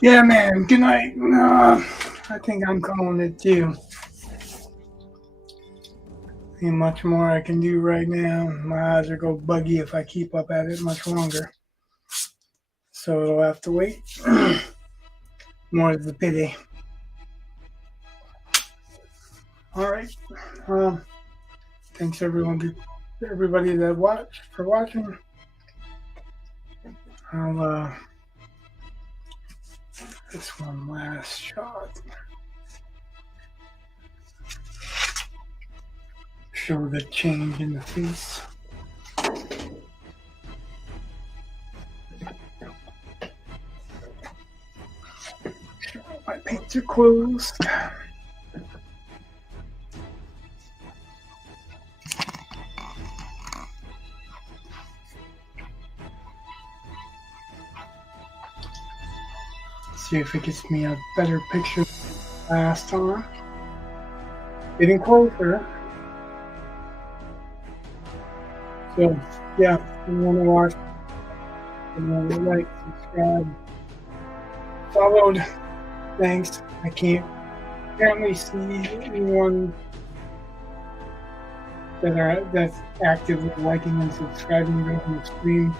Yeah, man. Good night. I think I'm calling it too. Ain't much more I can do right now. My eyes are go buggy if I keep up at it much longer. So it'll have to wait. More is the pity. All right. Thanks everybody that watched for watching. I'll this one last shot. Show the change in the face. My paints are closed. See if it gets me a better picture than last time. Getting closer. So, yeah, if you want to watch, like, subscribe, followed. Thanks. I can't apparently see anyone that's actively liking and subscribing on the stream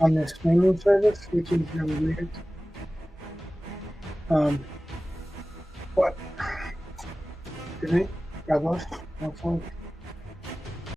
on this streaming service, which is really weird. But good night. God bless.